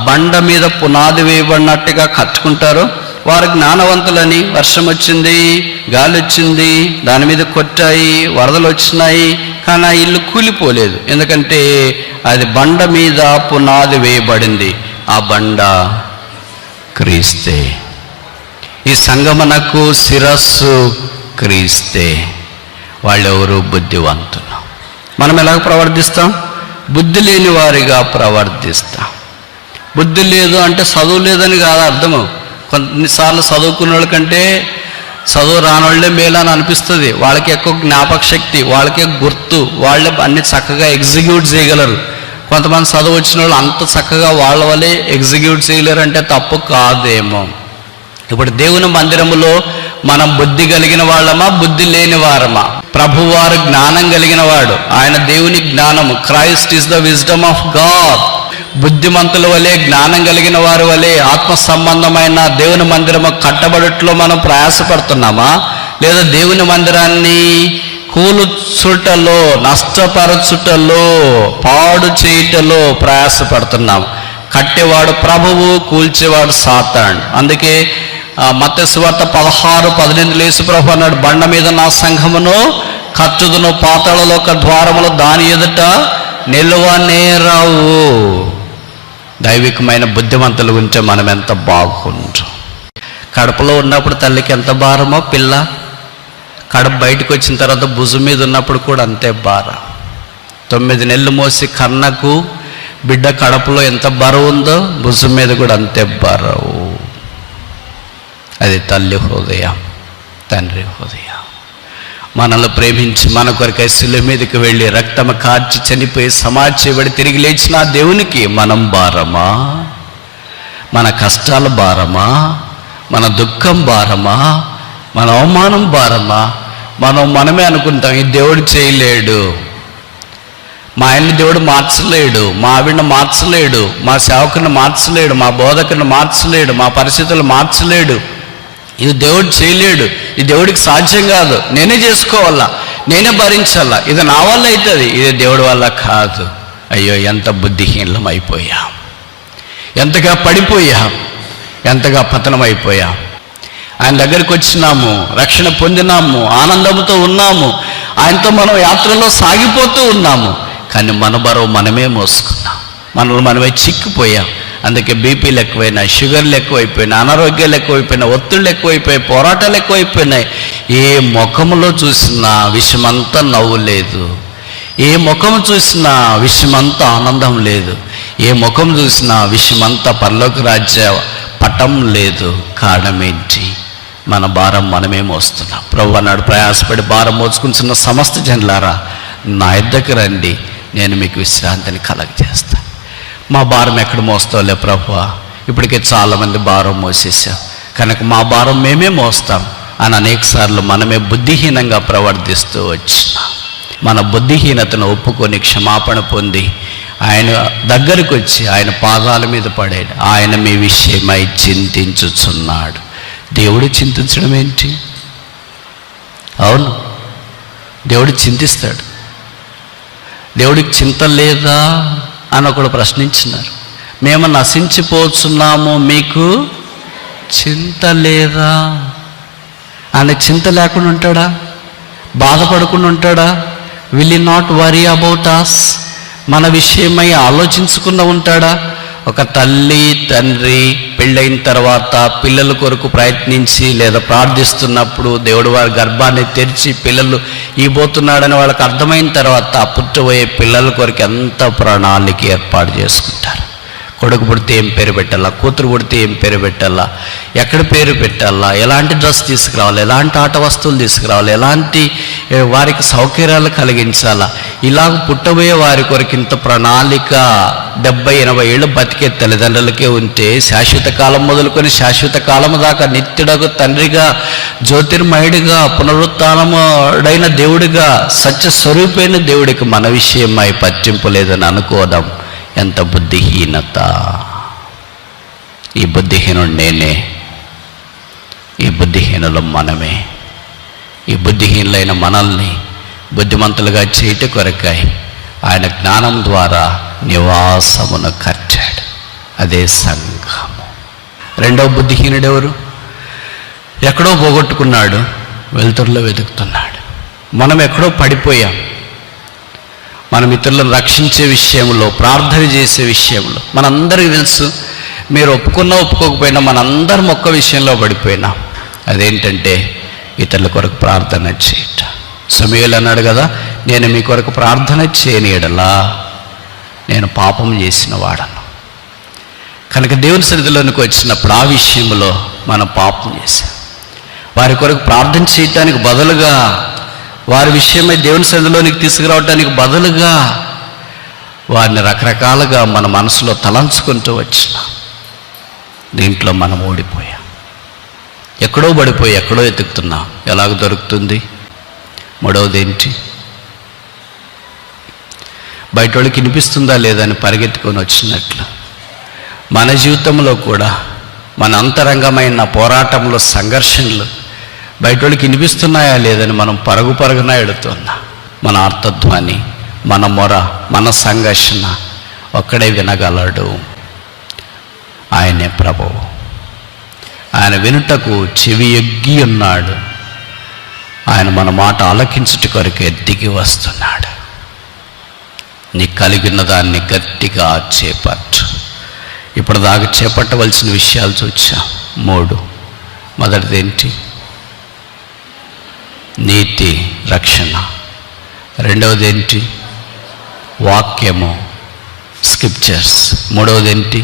బండ మీద పునాది వేయబడినట్టుగా కట్టుకుంటారో వారు జ్ఞానవంతులని. వర్షం వచ్చింది, గాలి వచ్చింది, దాని మీద కొట్టాయి, వరదలు వచ్చినాయి, కానీ ఆ ఇల్లు కూలిపోలేదు. ఎందుకంటే అది బండ మీద పునాది వేయబడింది. ఆ బండ క్రీస్తే. ఈ సంగమనకు శిరస్సు క్రీస్తే. వాళ్ళెవరు? బుద్ధివంతులు. మనం ఎలాగ ప్రవర్తిస్తాం? బుద్ధి లేని వారిగా ప్రవర్తిస్తాం. బుద్ధి లేదు అంటే చదువు లేదని కాదు అర్థము. కొన్నిసార్లు చదువుకున్న వాళ్ళకంటే చదువు రానోళ్ళే మేలని అనిపిస్తుంది. వాళ్ళకి ఎక్కువ జ్ఞాపక శక్తి, వాళ్ళకే గుర్తు, వాళ్ళే అన్ని చక్కగా ఎగ్జిక్యూట్ చేయగలరు. కొంతమంది చదువు వచ్చిన వాళ్ళు అంత చక్కగా వాళ్ళ వల్లే ఎగ్జిక్యూట్ చేయలేరు అంటే తప్పు కాదేమో. ఇప్పుడు దేవుని మందిరములో మనం బుద్ధి కలిగిన వాళ్ళమా, బుద్ధి లేని వారమా? ప్రభువారు జ్ఞానం కలిగిన వాడు, ఆయన దేవుని జ్ఞానము. Christ is the wisdom of God. బుద్ధిమంతుల వలె, జ్ఞానం కలిగిన వారి వలె ఆత్మ సంబంధమైన దేవుని మందిరము కట్టబడట్లో మనం ప్రయాసపడుతున్నామా? లేదా దేవుని మందిరాన్ని కూల్చుటలో, నష్టపరచుటలో, పాడు చేయుటలో ప్రయాసపడుతున్నాం? కట్టేవాడు ప్రభువు, కూల్చేవాడు సాతాను. అందుకే మత్తయి సువార్త 16:18 యేసు ప్రభు అన్నాడు, బండ మీద నా సంఘమును కట్టుదును, పాతాళలోక ద్వారములు దాని ఎదుట నిలువనేరావు. దైవికమైన బుద్ధిమంతులు ఉంటే మనం ఎంత బాగుంటాం. కడుపులో ఉన్నప్పుడు తల్లికి ఎంత భారమో పిల్ల, కడుపు బయటకు వచ్చిన తర్వాత భుజం మీద ఉన్నప్పుడు కూడా అంతే భారం. 9 నెలలు మోసి కన్నకు బిడ్డ కడుపులో ఎంత బరువు ఉందో భుజం మీద కూడా అంతే బరువు. అది తల్లి హృదయం, తండ్రి హృదయం. మనల్ని ప్రేమించి మన కొరకై శిలువ మీదకి వెళ్ళి రక్తము కార్చి చనిపోయి సమాధి చేయబడి తిరిగి లేచిన దేవునికి మనం భారమా? మన కష్టాల భారమా? మన దుఃఖం భారమా? మన అవమానం భారమా? మనమే అనుకుంటాం ఈ దేవుడు చేయలేడు, మా ఆయన్ని దేవుడు మార్చలేడు, మా ఆవిడని మార్చలేడు, మా సేవకుని మార్చలేడు, మా బోధకుని మార్చలేడు, మా పరిస్థితులు మార్చలేడు, ఇది దేవుడు చేయలేడు, ఇది దేవుడికి సాధ్యం కాదు, నేనే చేసుకోవాలా, నేనే భరించాలా, ఇది నా వల్ల అవుతుంది, ఇది దేవుడి వల్ల కాదు. అయ్యో, ఎంత బుద్ధిహీనం అయిపోయాం, ఎంతగా పడిపోయాం, ఎంతగా పతనం అయిపోయాం. ఆయన దగ్గరికి వచ్చినాము, రక్షణ పొందినాము, ఆనందంతో ఉన్నాము, ఆయనతో మనం యాత్రలో సాగిపోతూ ఉన్నాము. కానీ మన బరువు మనమే మోసుకున్నాం, మనల్ని మనమే చిక్కిపోయాం. అందుకే బీపీలు ఎక్కువైనాయి, షుగర్లు ఎక్కువైపోయినాయి, అనారోగ్యాలు ఎక్కువైపోయినాయి, ఒత్తిళ్ళు ఎక్కువైపోయాయి, పోరాటాలు ఎక్కువైపోయినాయి. ఏ ముఖములో చూసినా విషమంతా నవ్వు లేదు, ఏ ముఖం చూసినా విషమంతా ఆనందం లేదు, ఏ ముఖం చూసినా విషమంతా పరలోక రాజ్య పటం లేదు. కారణం ఏంటి? మన భారం మనమే మోస్తున్నాం. ప్రభు అన్నాడు, ప్రయాసపడి భారం మోసుకుంటున్న సమస్త జనులారా నా యొద్దకు రండి, నేను మీకు విశ్రాంతిని కలగజేస్తా. మా భారం ఎక్కడ మోస్తావులే ప్రభువా, ఇప్పటికే చాలామంది భారం మోసేసాం కనుక మా భారం మేమే మోస్తాం అని అనేకసార్లు మనమే బుద్ధిహీనంగా ప్రవర్తిస్తూ వచ్చినాం. మన బుద్ధిహీనతను ఒప్పుకొని క్షమాపణ పొంది ఆయన దగ్గరికి వచ్చి ఆయన పాదాల మీద పడాడు. ఆయన మీ విషయమై చింతించుచున్నాడు. దేవుడు చింతించడం ఏంటి? అవును, దేవుడు చింతిస్తాడు. దేవుడికి చింత లేదా అని ఒకడు ప్రశ్నించినారు. మేము నశించిపోతున్నాము, మీకు చింత లేదా? ఆయన చింత లేకుండా ఉంటాడా? బాధపడకుండా ఉంటాడా? Will you not worry about us? మన విషయమై ఆలోచించకుండా ఉంటాడా? ఒక తల్లి తండ్రి పెళ్ళైన తర్వాత పిల్లల కొరకు ప్రయత్నించి లేదా ప్రార్థిస్తున్నప్పుడు దేవుడు వారి గర్భాన్ని తెరిచి పిల్లలు ఇవ్వబోతున్నాడని వాళ్ళకి అర్థమైన తర్వాత పుట్టబోయే పిల్లల కొరకు ఎంత ప్రణాళిక ఏర్పాటు చేసుకుంటారు. కొడుకు పుడితే ఏం పేరు పెట్టాలా, కూతురు పుడితే ఏం పేరు పెట్టాలా, ఎక్కడ పేరు పెట్టాలా, ఎలాంటి డ్రెస్ తీసుకురావాలి, ఎలాంటి ఆట వస్తువులు తీసుకురావాలి, ఎలాంటి వారికి సౌకర్యాలు కలిగించాలా, ఇలాగ పుట్టబోయే వారి కొరకు ఇంత ప్రణాళిక 70-80 ఏళ్ళు బతికే తల్లిదండ్రులకే ఉంటే శాశ్వత కాలం మొదలుకొని శాశ్వత కాలం దాకా నిత్యుడకు తండ్రిగా, జ్యోతిర్మయుడిగా, పునరుత్థానముడైన దేవుడిగా, సత్య స్వరూపైన దేవుడికి మన విషయమై పట్టింపు లేదని అనుకోవడం ఎంత బుద్ధిహీనత! ఈ బుద్ధిహీనుడు నేనే, ఈ బుద్ధిహీనులు మనమే. ఈ బుద్ధిహీనులైన మనల్ని బుద్ధిమంతులుగా చేయట కొరకై ఆయన జ్ఞానం ద్వారా నివాసమును కట్టాడు, అదే సంఘము. రెండవ బుద్ధిహీనుడు ఎవరు? ఎక్కడో పోగొట్టుకున్నాడు, వెలుతురులో వెతుకుతున్నాడు. మనం ఎక్కడో పడిపోయాం. మన మిత్రులను రక్షించే విషయంలో, ప్రార్థన చేసే విషయంలో మనందరికీ తెలుసు. మీరు ఒప్పుకున్నా ఒప్పుకోకపోయినా మనందరం ఒక్క విషయంలో పడిపోయినా, అదేంటంటే ఇతరుల కొరకు ప్రార్థన చేయట. సమూయేలు అన్నాడు కదా, నేను మీ కొరకు ప్రార్థన చేయని యెడల నేను పాపం చేసిన వాడను. కనుక దేవుని సన్నిధిలోనికి వచ్చినప్పుడు ఆ విషయంలో మనం పాపం చేశాం. వారి కొరకు ప్రార్థన చేయటానికి బదులుగా, వారి విషయమై దేవుని సన్నిధిలోనికి తీసుకురావడానికి బదులుగా వారిని రకరకాలుగా మన మనసులో తలంచుకుంటూ వచ్చినాం. దీంట్లో మనం ఓడిపోయాం. ఎక్కడో పడిపోయి ఎక్కడో ఎతుకుతున్నాం. ఎలాగ దొరుకుతుంది? మూడవది ఏంటి? బయట వాళ్ళకి వినిపిస్తుందా లేదా అని పరిగెత్తుకొని వచ్చినట్లు మన జీవితంలో కూడా మన అంతరంగమైన పోరాటంలో సంఘర్షణలు బయట వాళ్ళకి వినిపిస్తున్నాయా లేదని మనం పరుగున ఎడుతున్నా. మన ఆర్తధ్వని, మన మొర, మన సంఘర్షణ ఒక్కడే వినగలడు, ఆయనే ప్రభువు. ఆయన వినుటకు చెవి ఎగ్గి ఉన్నాడు. ఆయన మన మాట ఆలకించుట కొరకు దిగి వస్తున్నాడు. నీకు కలిగిన దాన్ని గట్టిగా చేపట్టు. ఇప్పటిదాకా చేపట్టవలసిన విషయాలు చూచాం. 3. మొదటిది ఏంటి? నీతి, రక్షణ. రెండవది ఏంటి? వాక్యము, స్క్రిప్చర్స్. మూడవది ఏంటి?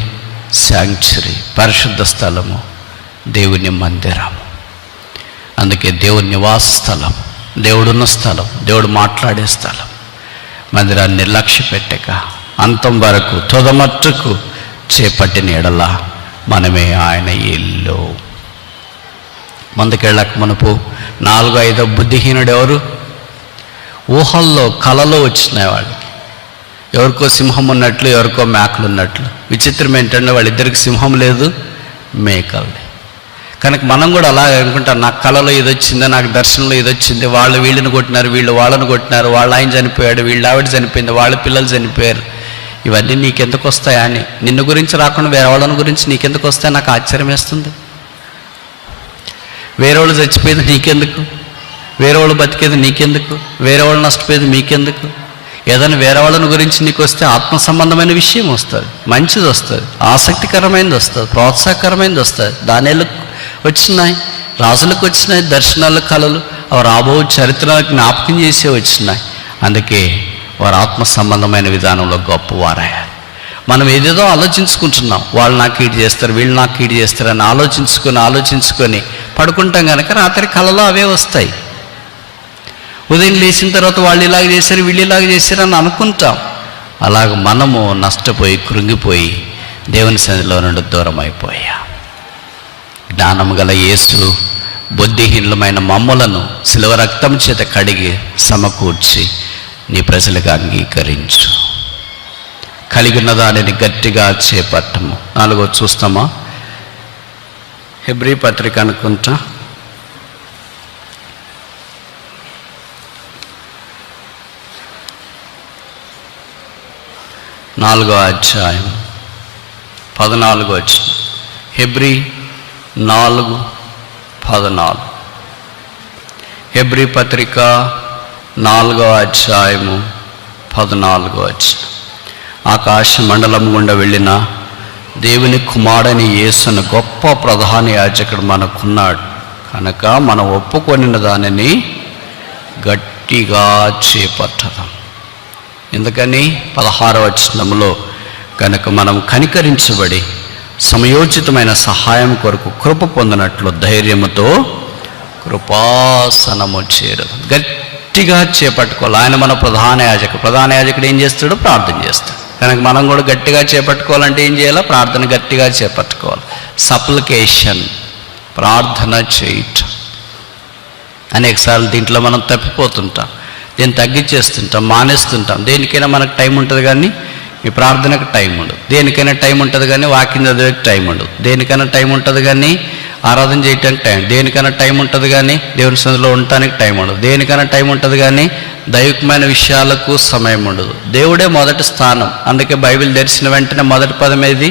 శాంక్చురీ, పరిశుద్ధ స్థలము, దేవుని మందిరము. అందుకే దేవుని నివాస స్థలం, దేవుడున్న స్థలం, దేవుడు మాట్లాడే స్థలం, మందిరాన్ని నిర్లక్ష్య పెట్టక అంతం వరకు తుదమట్టుకు చేపట్టిన ఎడల మనమే ఆయన ఇల్లు. ముందుకెళ్ళక మనపు 4-5 బుద్ధిహీనుడు ఎవరు? ఊహల్లో, కలలో వచ్చినాయి వాళ్ళకి. ఎవరికో సింహం ఉన్నట్లు, ఎవరికో మేకలు ఉన్నట్లు. విచిత్రం ఏంటంటే వాళ్ళిద్దరికి సింహం లేదు, మేకలు. కనుక మనం కూడా అలా అనుకుంటాం, నాకు కళలో ఇది వచ్చింది, నాకు దర్శనంలో ఇది వచ్చింది, వాళ్ళు వీళ్ళని కొట్టినారు, వీళ్ళు వాళ్ళని కొట్టినారు, వాళ్ళ ఆయన చనిపోయాడు, వీళ్ళ ఆవిడ చనిపోయింది, వాళ్ళ పిల్లలు చనిపోయారు. ఇవన్నీ నీకెందుకు వస్తాయా అని, నిన్ను గురించి రాకుండా వేరే వాళ్ళని గురించి నీకెందుకు వస్తాయి? నాకు ఆశ్చర్యం వేస్తుంది. వేరే వాళ్ళు చచ్చిపోయేది నీకెందుకు? వేరే వాళ్ళు బతికేది నీకెందుకు? వేరే వాళ్ళు నష్టపోయేది మీకెందుకు? ఏదైనా వేరే వాళ్ళని గురించి నీకు వస్తే ఆత్మ సంబంధమైన విషయం వస్తుంది, మంచిది వస్తుంది, ఆసక్తికరమైనది వస్తుంది, ప్రోత్సాహకరమైనది వస్తుంది. దానిలకు వచ్చినాయి, రాజులకు వచ్చినాయి దర్శనాలు, కళలు. రాబో చరిత్ర జ్ఞాపకం చేసే వచ్చినాయి. అందుకే వారు ఆత్మ సంబంధమైన విధానంలో గొప్పవారయ్యారు. మనం ఏదేదో ఆలోచించుకుంటున్నాం, వాళ్ళు నాకు ఈడు చేస్తారు, వీళ్ళు నాకు ఈడు చేస్తారు అని ఆలోచించుకొని పడుకుంటాం కనుక రాత్రి కలలో అవే వస్తాయి. ఉదయం లేచిన తర్వాత వాళ్ళు ఇలాగ చేశారు, వీళ్ళు ఇలాగ చేశారు అని అనుకుంటాం. అలాగ మనము నష్టపోయి కృంగిపోయి దేవుని సన్నిధిలో నుండి దూరం అయిపోయా. జ్ఞానం గల యేసు బుద్ధిహీనులమైన మమ్ములను శిలువ రక్తం చేత కడిగి సమకూర్చి నీ ప్రజలకు అంగీకరించు. కలిగి ఉన్న దానిని గట్టిగా చేపట్టము. 4 చూస్తామా? హెబ్రీ పత్రిక అనుకుంటా, 4వ అధ్యాయం 14వ వచనం. హెబ్రీ 4:14. హెబ్రీ పత్రిక 4వ అధ్యాయము 14వ వచనం. ఆకాశ మండలం గుండా వెళ్ళిన దేవుని కుమారుని యేసును గొప్ప ప్రధాన యాజకుడు మనకున్నాడు కనుక మనం ఒప్పుకొనిన దానిని గట్టిగా చేపట్టదాం. ఎందుకని 16వ వచనంలో కనుక మనం కనికరించబడి సమయోచితమైన సహాయం కొరకు కృప పొందినట్లు ధైర్యముతో కృపాసనము చేరదాం. గట్టిగా చేపట్టుకోవాలి. ఆయన మన ప్రధాన యాజకుడు ఏం చేస్తాడు? ప్రార్థన చేస్తాడు. కనుక మనం కూడా గట్టిగా చేపట్టుకోవాలంటే ఏం చేయాలి? ప్రార్థన గట్టిగా చేపట్టుకోవాలి. సప్లికేషన్, ప్రార్థన చేయటం. అనేకసార్లు దీంట్లో మనం తప్పిపోతుంటాం, దీన్ని తగ్గించేస్తుంటాం, మానేస్తుంటాం. దేనికైనా మనకు టైం ఉంటుంది కానీ ఈ ప్రార్థనకు టైం ఉండదు. దేనికైనా టైం ఉంటుంది కానీ వాక్యం చదివేకి టైం ఉండదు. దేనికైనా టైం ఉంటుంది కానీ ఆరాధన చేయటానికి టైం, దేనికైనా టైం ఉంటుంది కానీ దేవుని సన్నిధిలో ఉండటానికి టైం ఉండదు. దేనికైనా టైం ఉంటుంది కానీ దైవికమైన విషయాలకు సమయం ఉండదు. దేవుడే మొదటి స్థానం. అందుకే బైబిల్ తెరిచిన వెంటనే మొదటి పదం ఏది?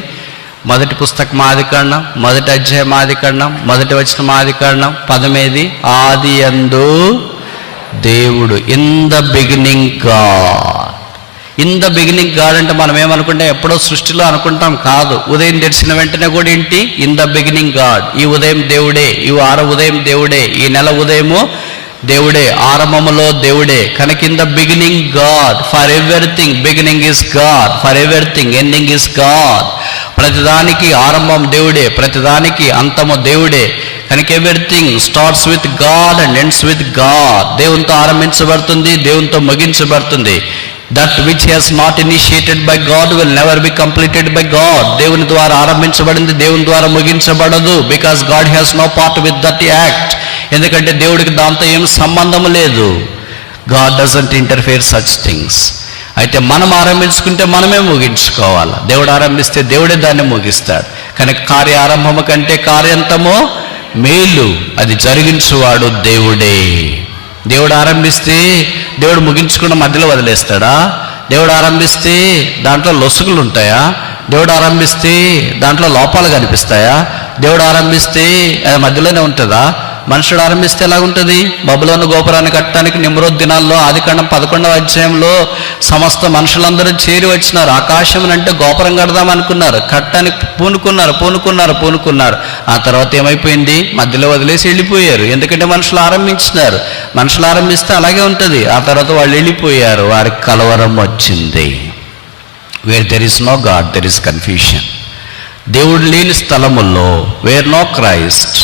మొదటి పుస్తకం ఆదికాండం, మొదటి అధ్యాయం ఆదికాండం, మొదటి వచనం ఆదికాండం. పదమేది? ఆదియందు దేవుడు. In the beginning God. In the beginning God అంటే మనం ఏమనుకుంటాం? ఎప్పుడో సృష్టిలో అనుకుంటాం. కాదు. ఉదయం తెరిచిన వెంటనే కూడా ఏంటి? In the beginning God. ఈ ఉదయం దేవుడే, ఈ వారం ఉదయం దేవుడే, ఈ నెల ఉదయము దేవుడే, ఆరంభములో దేవుడే. కనుక in the beginning God. For everything beginning is God, for everything ending is God. ప్రతిదానికి ఆరంభం దేవుడే, ప్రతిదానికి అంతము దేవుడే. కనుక everything starts with God and ends with God. దేవునితో ఆరంభించబడుతుంది, దేవునితో ముగించబడుతుంది. That which has not initiated by God will never be completed by God. దేవుని ద్వారా ఆరంభించబడింది దేవుని ద్వారా ముగించబడదు. Because God has no part with that act. ఎందుకంటే దేవుడికి దాంతో ఏం సంబంధం లేదు. God doesn't interfere such things. అయితే మనం ఆరంభించుకుంటే మనమే ముగించుకోవాలి. దేవుడు ఆరంభిస్తే దేవుడే దాన్ని ముగిస్తాడు. కనుక కార్య ఆరంభము కంటే కార్యంతము మేలు. అది జరిగించువాడు దేవుడే. దేవుడు ఆరంభిస్తే దేవుడు ముగించుకున్న మధ్యలో వదిలేస్తాడా? దేవుడు ఆరంభిస్తే దాంట్లో లొసుగులు ఉంటాయా? దేవుడు ఆరంభిస్తే దాంట్లో లోపాలు కనిపిస్తాయా? దేవుడు ఆరంభిస్తే అది మధ్యలోనే ఉంటుందా? మనుషుడు ఆరంభిస్తే ఎలాగుంటుంది? బబులోను గోపురాన్ని కట్టడానికి నిమ్రోద్ దినాల్లో ఆదికాండం 11వ అధ్యాయంలో సమస్త మనుషులందరూ చేరి వచ్చినారు. ఆకాశం అంటే గోపురం కడదాం అనుకున్నారు, కట్టడానికి పూనుకున్నారు. ఆ తర్వాత ఏమైపోయింది? మధ్యలో వదిలేసి వెళ్ళిపోయారు. ఎందుకంటే మనుషులు ఆరంభించినారు. మనుషులు ఆరంభిస్తే అలాగే ఉంటుంది. ఆ తర్వాత వాళ్ళు వెళ్ళిపోయారు. వారికి కలవరం వచ్చింది. Where there is no God there is confusion. దేవుడు లేని స్థలముల్లో వేర్ నో క్రైస్ట్,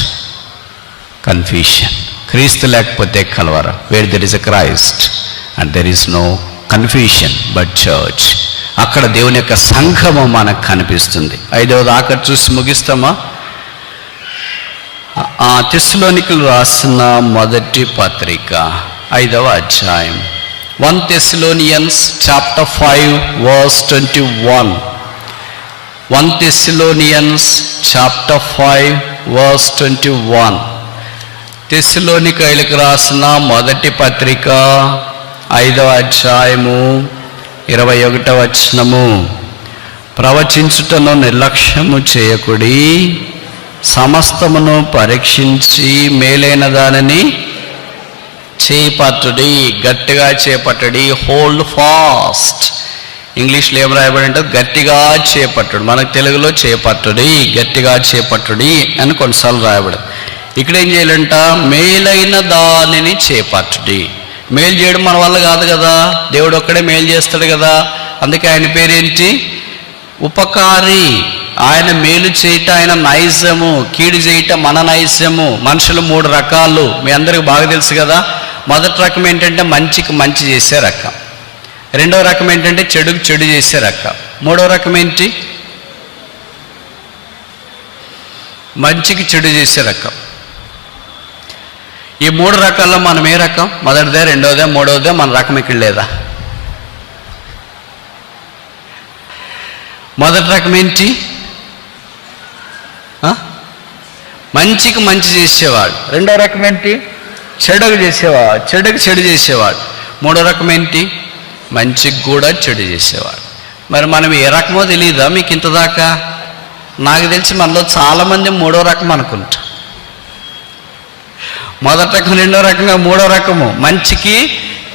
కన్ఫ్యూషన్. క్రీస్తు లేకపోతే కలవరం. Where there is a Christ and there is no confusion but church. అక్కడ దేవుని యొక్క సంఘము మనకు కనిపిస్తుంది. 5వది ఆఖరి చూసి ముగిస్తామా? తెస్సలోనికలు రాసిన మొదటి పత్రిక 5వ అధ్యాయం. 1 Thessalonians chapter 5 verse 21. 1 Thessalonians chapter 5 verse 21. తెస్సలోనికైలకు రాసిన మొదటి పత్రిక 5వ అధ్యాయము 21వ వచనము. ప్రవచించుటను నిర్లక్ష్యము చేయకుడి, సమస్తమును పరీక్షించి మేలైన దానిని చేపట్టుడి. గట్టిగా చేపట్టడి. Hold fast. ఇంగ్లీష్లో ఏం రాయబడి అంటే గట్టిగా చేపట్టుడు. మనకు తెలుగులో చేపట్టుడి, గట్టిగా చేపట్టుడి అని కొన్నిసార్లు రాయబడి. ఇక్కడ ఏం చేయాలంట? మేలైన దానిని చేపట్టుడి. మేలు చేయడం మన వల్ల కాదు కదా, దేవుడు ఒక్కడే మేలు చేస్తాడు కదా. అందుకే ఆయన పేరేంటి? ఉపకారి. ఆయన మేలు చేయట ఆయన నైజము, కీడు చేయట మన నైజము. మనుషులు 3 రకాలు, మీ అందరికి బాగా తెలుసు కదా. మొదటి రకం ఏంటంటే మంచికి మంచి చేసే రకం. రెండవ రకం ఏంటంటే చెడుకు చెడు చేసే రకం. మూడవ రకం ఏంటి? మంచికి చెడు చేసే రకం. ఈ 3 రకాల్లో మనం ఏ రకం? మొదటిదే, రెండవదే, మూడవదే. మన రకం ఇక్కడ లేదా? మొదటి రకం ఏంటి? మంచికి మంచి చేసేవాడు. రెండో రకం ఏంటి? చెడుకు చేసేవాడు, చెడుకు చెడు చేసేవాడు. మూడో రకం ఏంటి? మంచికి కూడా చెడు చేసేవాడు. మరి మనం ఏ రకమో తెలియదా మీకు ఇంతదాకా? నాకు తెలిసి మనలో చాలామంది 3వ రకం అనుకుంటాం. మొదటి రకం, రెండో రకంగా, 3వ రకము మంచికి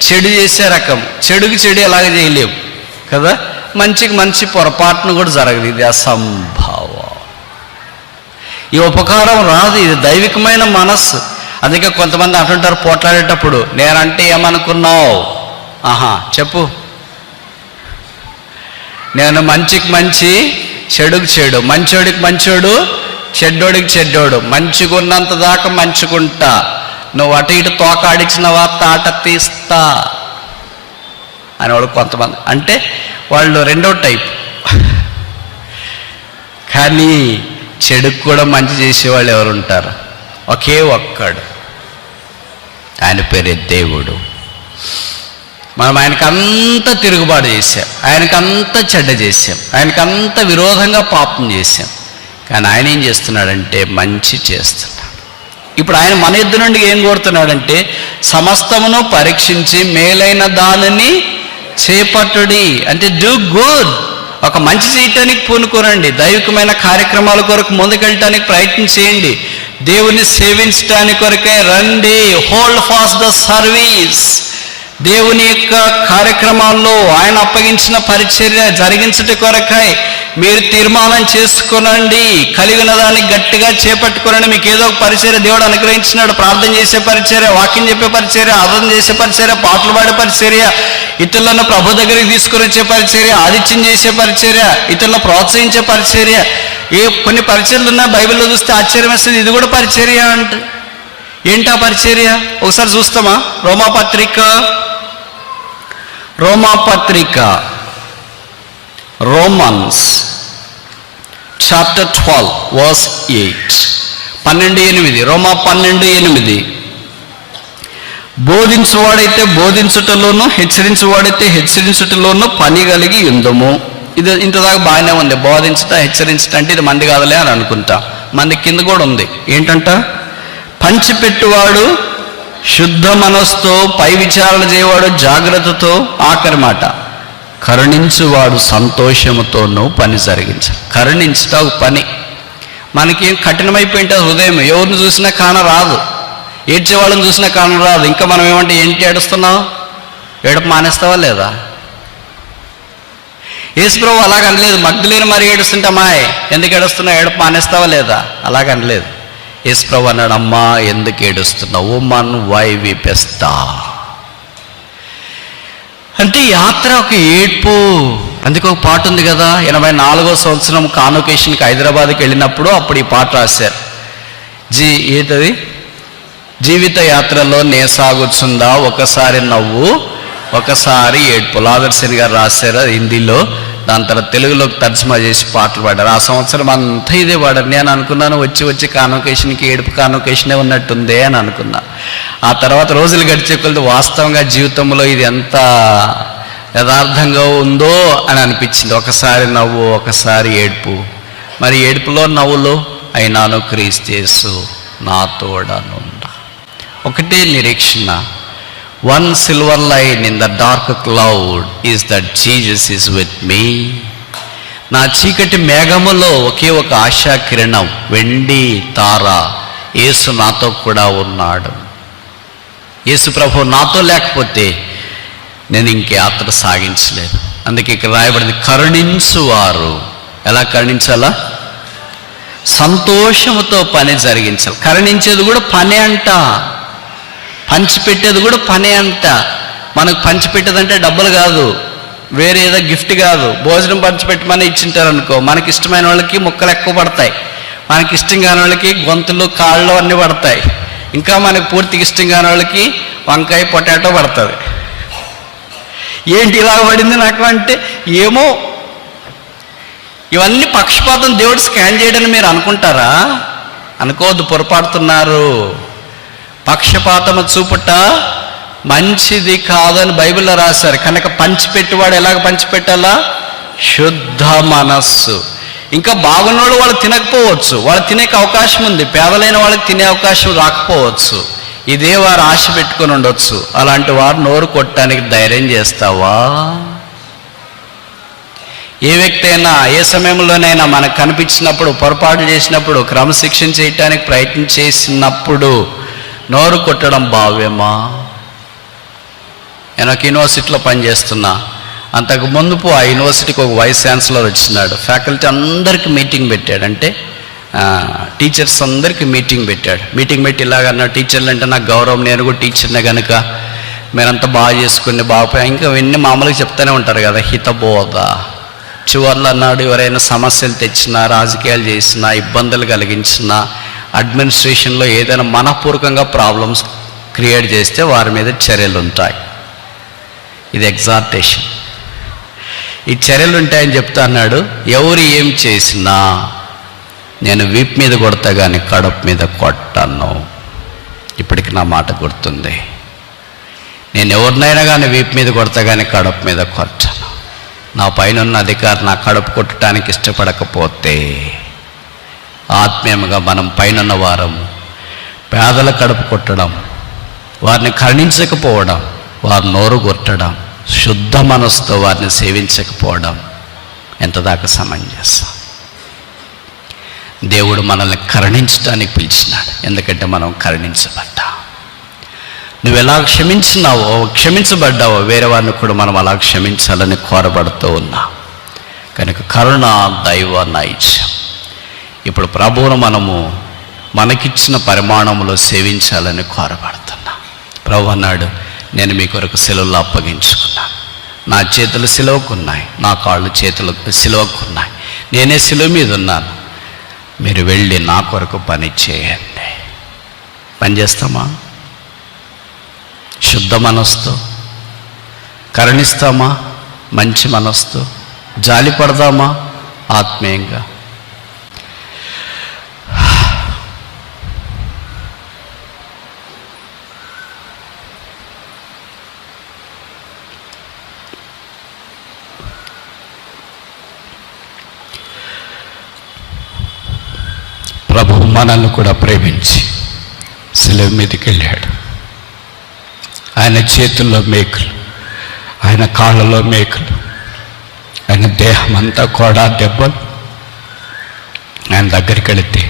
చెడు చేసే రకం. చెడుకి చెడు ఎలాగ చేయలేవు కదా. మంచికి మంచి పొరపాటును కూడా జరగదు. ఇది అసంభవం. ఈ ఉపకారం రాదు. ఇది దైవికమైన మనస్సు. అందుకే కొంతమంది అంటుంటారు పోట్లాడేటప్పుడు, నేనంటే ఏమనుకున్నావు? చెప్పు. నేను మంచికి మంచి, చెడుకు చెడు. మంచోడికి మంచోడు, చెడ్డోడికి చెడ్డోడు. మంచిగున్నంత దాకా మంచుకుంటా, నువ్వు అటు ఇటు తోకాడిచిన వార్త ఆట తీస్తా అనేవాడు కొంతమంది. అంటే వాళ్ళు రెండో టైప్. కానీ చెడుకు కూడా మంచి చేసేవాళ్ళు ఎవరు ఉంటారు? ఒకే ఒక్కడు, ఆయన పేరే దేవుడు. మనం ఆయనకంతా తిరుగుబాటు చేశాం, ఆయనకంతా చెడ్డ చేశాం, ఆయనకంతా విరోధంగా పాపం చేశాం. కానీ ఆయన ఏం చేస్తున్నాడంటే మంచి చేస్తున్నాడు. ఇప్పుడు ఆయన మన యుద్ధ నుండి ఏం కోరుతున్నాడంటే, సమస్తమును పరీక్షించి మేలైన దానిని చేపట్టుడి. అంటే డూ గుడ్. ఒక మంచి చేయటానికి పూనుకోనండి. దైవికమైన కార్యక్రమాల కొరకు ముందుకెళ్ళటానికి ప్రయత్నం చేయండి. దేవుని సేవించడానికి కొరకే రండి. Hold fast the service. దేవుని యొక్క కార్యక్రమాల్లో ఆయన అప్పగించిన పరిచర్య జరిగించట కొరకై మీరు తీర్మానం చేసుకునండి. కలిగిన దాన్ని గట్టిగా చేపట్టుకోనండి. మీకు ఏదో ఒక పరిచర్య దేవుడు అనుగ్రహించినాడు. ప్రార్థన చేసే పరిచర్య, వాక్యం చెప్పే పరిచర్య, ఆరాధన చేసే పరిచర్య, పాటలు పాడే పరిచర్య, ఇతరులను ప్రభు దగ్గరికి తీసుకుని వచ్చే పరిచర్య, ఆదిత్యం చేసే పరిచర్య, ఇతరులను ప్రోత్సహించే పరిచర్య. కొన్ని పరిచర్యలు ఉన్నాయి. బైబిల్లో చూస్తే ఆశ్చర్యం వేస్తుంది. ఇది కూడా పరిచర్య అంటే ఏంటా పరిచర్య? ఒకసారి చూస్తామా? రోమాపత్రిక రోమన్స్ చాప్టర్ 12 వర్స్ 8. 12:8. రోమా 12:8. బోధించువాడైతే బోధించుటలోను, హెచ్చరించువాడైతే హెచ్చరించుటలోను పని కలిగి ఉందము. ఇది ఇంతదాకా బాగానే ఉంది. బోధించుట, హెచ్చరించుట అంటే ఇది మంది కాదులే అని అనుకుంటా. మంది కింద కూడా ఉంది. ఏంటంట? పంచిపెట్టువాడు శుద్ధ మనస్సుతో, పై విచారణ చేయవాడు జాగ్రత్తతో, ఆఖరి మాట కరుణించువాడు సంతోషముతోనూ పని జరిగించాలి. కరుణించుట ఒక పని. మనకి కఠినమైపోయింటే హృదయం ఎవరిని చూసినా కానరాదు, ఏడ్చేవాళ్ళని చూసినా కానరాదు. ఇంకా మనం ఏమంటే ఏంటి ఏడుస్తున్నావు? ఏడుపు మానేస్తావా లేదా? యేసుప్రభు అలాగనలేదు. మగ్ధులేని మరి ఏడుస్తుంటే అమ్మాయి ఎందుకు ఏడుస్తున్నావు, ఏడుపు మానేస్తావా లేదా? అలాగనలేదు. యేసుప్రభు అన్నాడు, అమ్మా ఎందుకు ఏడుస్తున్నావు? ఉమ్మన్ వై వీపెస్తా అంటే యాత్ర ఒక ఏడ్పు. అందుకే ఒక పాట ఉంది కదా, 84వ సంవత్సరం కాన్వకేషన్కి హైదరాబాద్కి వెళ్ళినప్పుడు అప్పుడు ఈ పాట రాశారు. ఏదది? జీవిత యాత్రలో నే సాగుచుందా ఒకసారి నవ్వు ఒకసారి ఏడ్పు. లాదర్శన్ గారు రాశారు హిందీలో. దాని తర్వాత తెలుగులోకి తర్జుమా చేసి పాటలు పాడారు. ఆ సంవత్సరం అంతా ఇదే పాడారు. నేను అనుకున్నాను వచ్చి కాన్వకేషన్కి ఏడుపు కాన్వకేషనే ఉన్నట్టుందే అని అనుకున్నా. ఆ తర్వాత రోజులు గడిచే కొద్ది వాస్తవంగా జీవితంలో ఇది ఎంత యథార్థంగా ఉందో అని అనిపించింది. ఒకసారి నవ్వు ఒకసారి ఏడుపు. మరి ఏడుపులో నవ్వులో అయినాను క్రీస్తు యేసు నా తోడనుండా. ఒకటే నిరీక్షణ. One silver line in the dark cloud is that Jesus is with me. నా చీకటి మేఘములో ఒకే ఒక ఆశా కిరణం, వెండి తార, యేసు నాతో కూడా ఉన్నాడు. యేసు ప్రభు నాతో లేకపోతే నేను ఇంక యాత్ర సాగించలేదు. అందుకే ఇక్కడ రాయబడింది కరుణించువారు. ఎలా కరుణించాలా? సంతోషముతో పని జరిగించాలి. కరుణించేది కూడా పనే అంట, పంచిపెట్టేది కూడా పనే అంట. మనకు పంచిపెట్టేదంటే డబ్బులు కాదు, వేరే ఏదో గిఫ్ట్ కాదు. భోజనం పంచిపెట్టమని ఇచ్చింటారు అనుకో, మనకి ఇష్టమైన వాళ్ళకి ముక్కలు ఎక్కువ పడతాయి, మనకి ఇష్టం కాని వాళ్ళకి గొంతులు కాళ్ళు అన్నీ పడతాయి, ఇంకా మనకు పూర్తిగా ఇష్టం కాని వాళ్ళకి వంకాయ పొటాటో పడుతుంది. ఏంటి ఇలా పడింది నాకు అంటే, ఏమో. ఇవన్నీ పక్షపాతం దేవుడు స్కాన్ చేయడని మీరు అనుకుంటారా? అనుకోవద్దు, పొరపాడుతున్నారు. పక్షపాతము చూపుట మంచిది కాదని బైబిల్లో రాశారు. కనుక పంచిపెట్టువాడు ఎలాగ పంచిపెట్టాలా? శుద్ధ మనస్సు. ఇంకా బాగున్నోళ్ళు వాళ్ళు తినకపోవచ్చు, వాళ్ళు తినే అవకాశం ఉంది, పేదలైన వాళ్ళకి తినే అవకాశం రాకపోవచ్చు. ఇదే వారు ఆశ పెట్టుకొని ఉండొచ్చు. అలాంటి వారు నోరు కొట్టడానికి ధైర్యం చేస్తావా? ఏ వ్యక్తి అయినా ఏ సమయంలోనైనా మనకు కనిపించినప్పుడు, పొరపాటు చేసినప్పుడు, క్రమశిక్షణ చేయటానికి ప్రయత్నం చేసినప్పుడు నోరు కొట్టడం భావ్యమా? నేను ఒక యూనివర్సిటీలో పనిచేస్తున్నా. అంతకు ముందుపు ఆ యూనివర్సిటీకి ఒక వైస్ ఛాన్సలర్ వచ్చినాడు. ఫ్యాకల్టీ అందరికీ మీటింగ్ పెట్టాడు, అంటే టీచర్స్ అందరికీ మీటింగ్ పెట్టాడు. మీటింగ్ పెట్టి ఇలాగన్నా, టీచర్లు అంటే నాకు గౌరవం, నేను కూడా టీచర్నే కనుక మీరంతా బాగా చేసుకుని బాగుపోయా, ఇంకా ఇవన్నీ మామూలుగా చెప్తూనే ఉంటారు కదా, హితబోధ. చివర్లు అన్నాడు, ఎవరైనా సమస్యలు తెచ్చినా, రాజకీయాలు చేసినా, ఇబ్బందులు కలిగించినా, అడ్మినిస్ట్రేషన్లో ఏదైనా మనపూర్వకంగా ప్రాబ్లమ్స్ క్రియేట్ చేస్తే వారి మీద చర్యలు ఉంటాయి. ఇది ఎగ్జార్టేషన్. ఈ చర్యలు ఉంటాయని చెప్తా అన్నాడు. ఎవరు ఏం చేసినా నేను వీపు మీద కొడతా కానీ కడుపు మీద కొట్టాను. ఇప్పటికి నా మాట గుర్తుంది. నేను ఎవరినైనా కానీ వీపు మీద కొడతా కానీ కడుపు మీద కొట్టాను. నా పైన ఉన్న అధికారి నా కడుపు కొట్టడానికి ఇష్టపడకపోతే, ఆత్మీయంగా మనం పైన వారము పేదల కడుపు కొట్టడం, వారిని కరుణించకపోవడం, వారి నోరు కొట్టడం, శుద్ధ మనసుతో వారిని సేవించకపోవడం ఎంతదాకా సమంజసం? దేవుడు మనల్ని కరుణించడానికి పిలిచినాడు, ఎందుకంటే మనం కరుణించబడ్డా. నువ్వు ఎలా క్షమించబడ్డావో వేరే వారిని కూడా మనం అలా క్షమించాలని కోరబడుతూ ఉన్నా. కనుక కరుణ దైవ నైత్యం. ఇప్పుడు ప్రభువును మనము మనకిచ్చిన పరిమాణంలో సేవించాలని కోరబడుతున్నా. ప్రభు అన్నాడు, నేను మీ కొరకు సిలువలో అప్పగించుకున్నాను. నా చేతులు సిలువకున్నాయి, నా కాళ్ళు చేతులు సిలువకున్నాయి, నేనే సిలువ మీద ఉన్నాను. మీరు వెళ్ళి నా కొరకు పని చేయండి. పని చేస్తామా? శుద్ధ మనస్తో కరుణిస్తామా? మంచి మనస్తో జాలి పడదామా? ఆత్మీయంగా ప్రభు మనల్ని కూడా ప్రేమించి శిలువ మీదకి వెళ్ళాడు. ఆయన చేతుల్లో మేకులు, ఆయన కాళ్ళలో మేకులు, ఆయన దేహం అంతా కూడా దెబ్బలు. ఆయన దగ్గరికి వెళితే,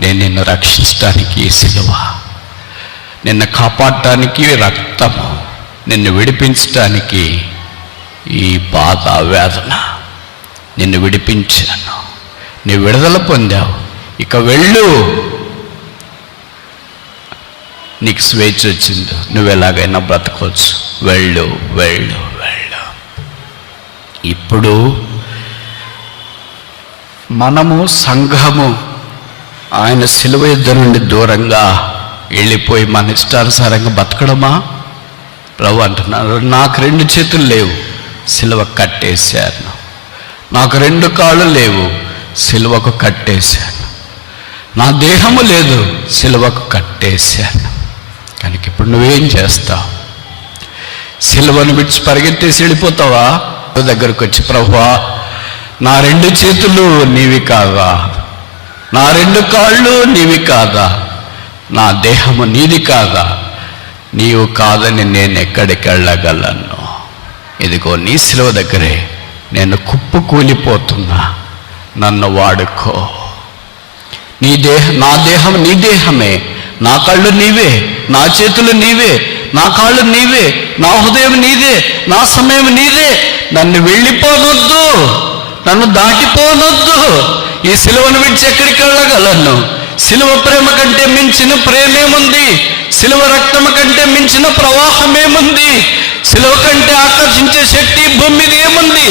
నేను నిన్ను రక్షించడానికి ఈ శిలువ, నిన్ను కాపాడటానికి రక్తము, నిన్ను విడిపించడానికి ఈ బాధ వేదన, నిన్ను విడిపించాను, నీ విడుదల పొందావు, ఇక వెళ్ళు, నీకు స్వేచ్ఛ వచ్చింది, నువ్వు ఎలాగైనా బ్రతకొచ్చు, వెళ్ళు వెళ్ళు వెళ్ళు. ఇప్పుడు మనము సంఘము ఆయన శిలువ యుద్ధ నుండి దూరంగా వెళ్ళిపోయి మన ఇష్టానుసారంగా బతకడమా? ప్రభు అంటున్నారు, నాకు 2 చేతులు లేవు, శిలువ కట్టేశాను. నాకు 2 కాళ్ళు లేవు, శిలువకు కట్టేశాను. నా దేహము లేదు, శిలువకు కట్టేశాను. కనుక ఇప్పుడు నువ్వేం చేస్తావు? శిలువను విడిచి పరిగెత్తేసి వెళ్ళిపోతావా? దగ్గరకు వచ్చి, ప్రభువా, నా 2 చేతులు నీవి కాదా, నా 2 కాళ్ళు నీవి కాదా, నా దేహము నీది కాదా, నీవు కాదని నేను ఎక్కడికి వెళ్ళగలను? ఇదిగో నీ శిలువ దగ్గరే నేను కుప్పు కూలిపోతున్నా, నన్ను వాడుకో. నా దేహం నీ దేహమే, నా కళ్ళు నీవే, నా చేతులు నీవే, నా కాళ్ళు నీవే, నా హృదయం నీదే, నా సమయం నీదే. నన్ను వెళ్ళిపోనొద్దు, నన్ను దాటిపోనొద్దు. ఈ సిలువను విడిచి ఎక్కడికి వెళ్ళగలను? సిలువ ప్రేమ కంటే మించిన ప్రేమేముంది? సిలువ రక్తము కంటే మించిన ప్రవాహమేముంది? సిలువ కంటే ఆకర్షించే శక్తి భూమి మీద ఏముంది?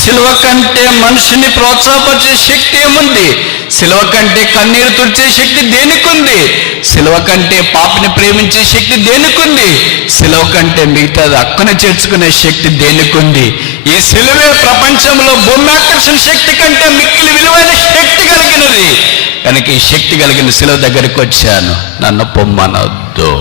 సిలువ కంటే మనిషిని ప్రోత్సాహపరిచే శక్తి ఏముంది? సిలువ కంటే కన్నీరు తుడిచే శక్తి దేనికుంది? సిలువ కంటే పాపిని ప్రేమించే శక్తి దేనికుంది? సిలువ కంటే మిగతాది అక్కున చేర్చుకునే శక్తి దేనికుంది? ఈ సిలువే ప్రపంచంలో భూమి ఆకర్షణ శక్తి కంటే మిక్కిలి విలువైన శక్తి కలిగినది. కనుక ఈ శక్తి కలిగిన సిలువ దగ్గరికి వచ్చాను, నన్ను పొమ్మనొద్దు.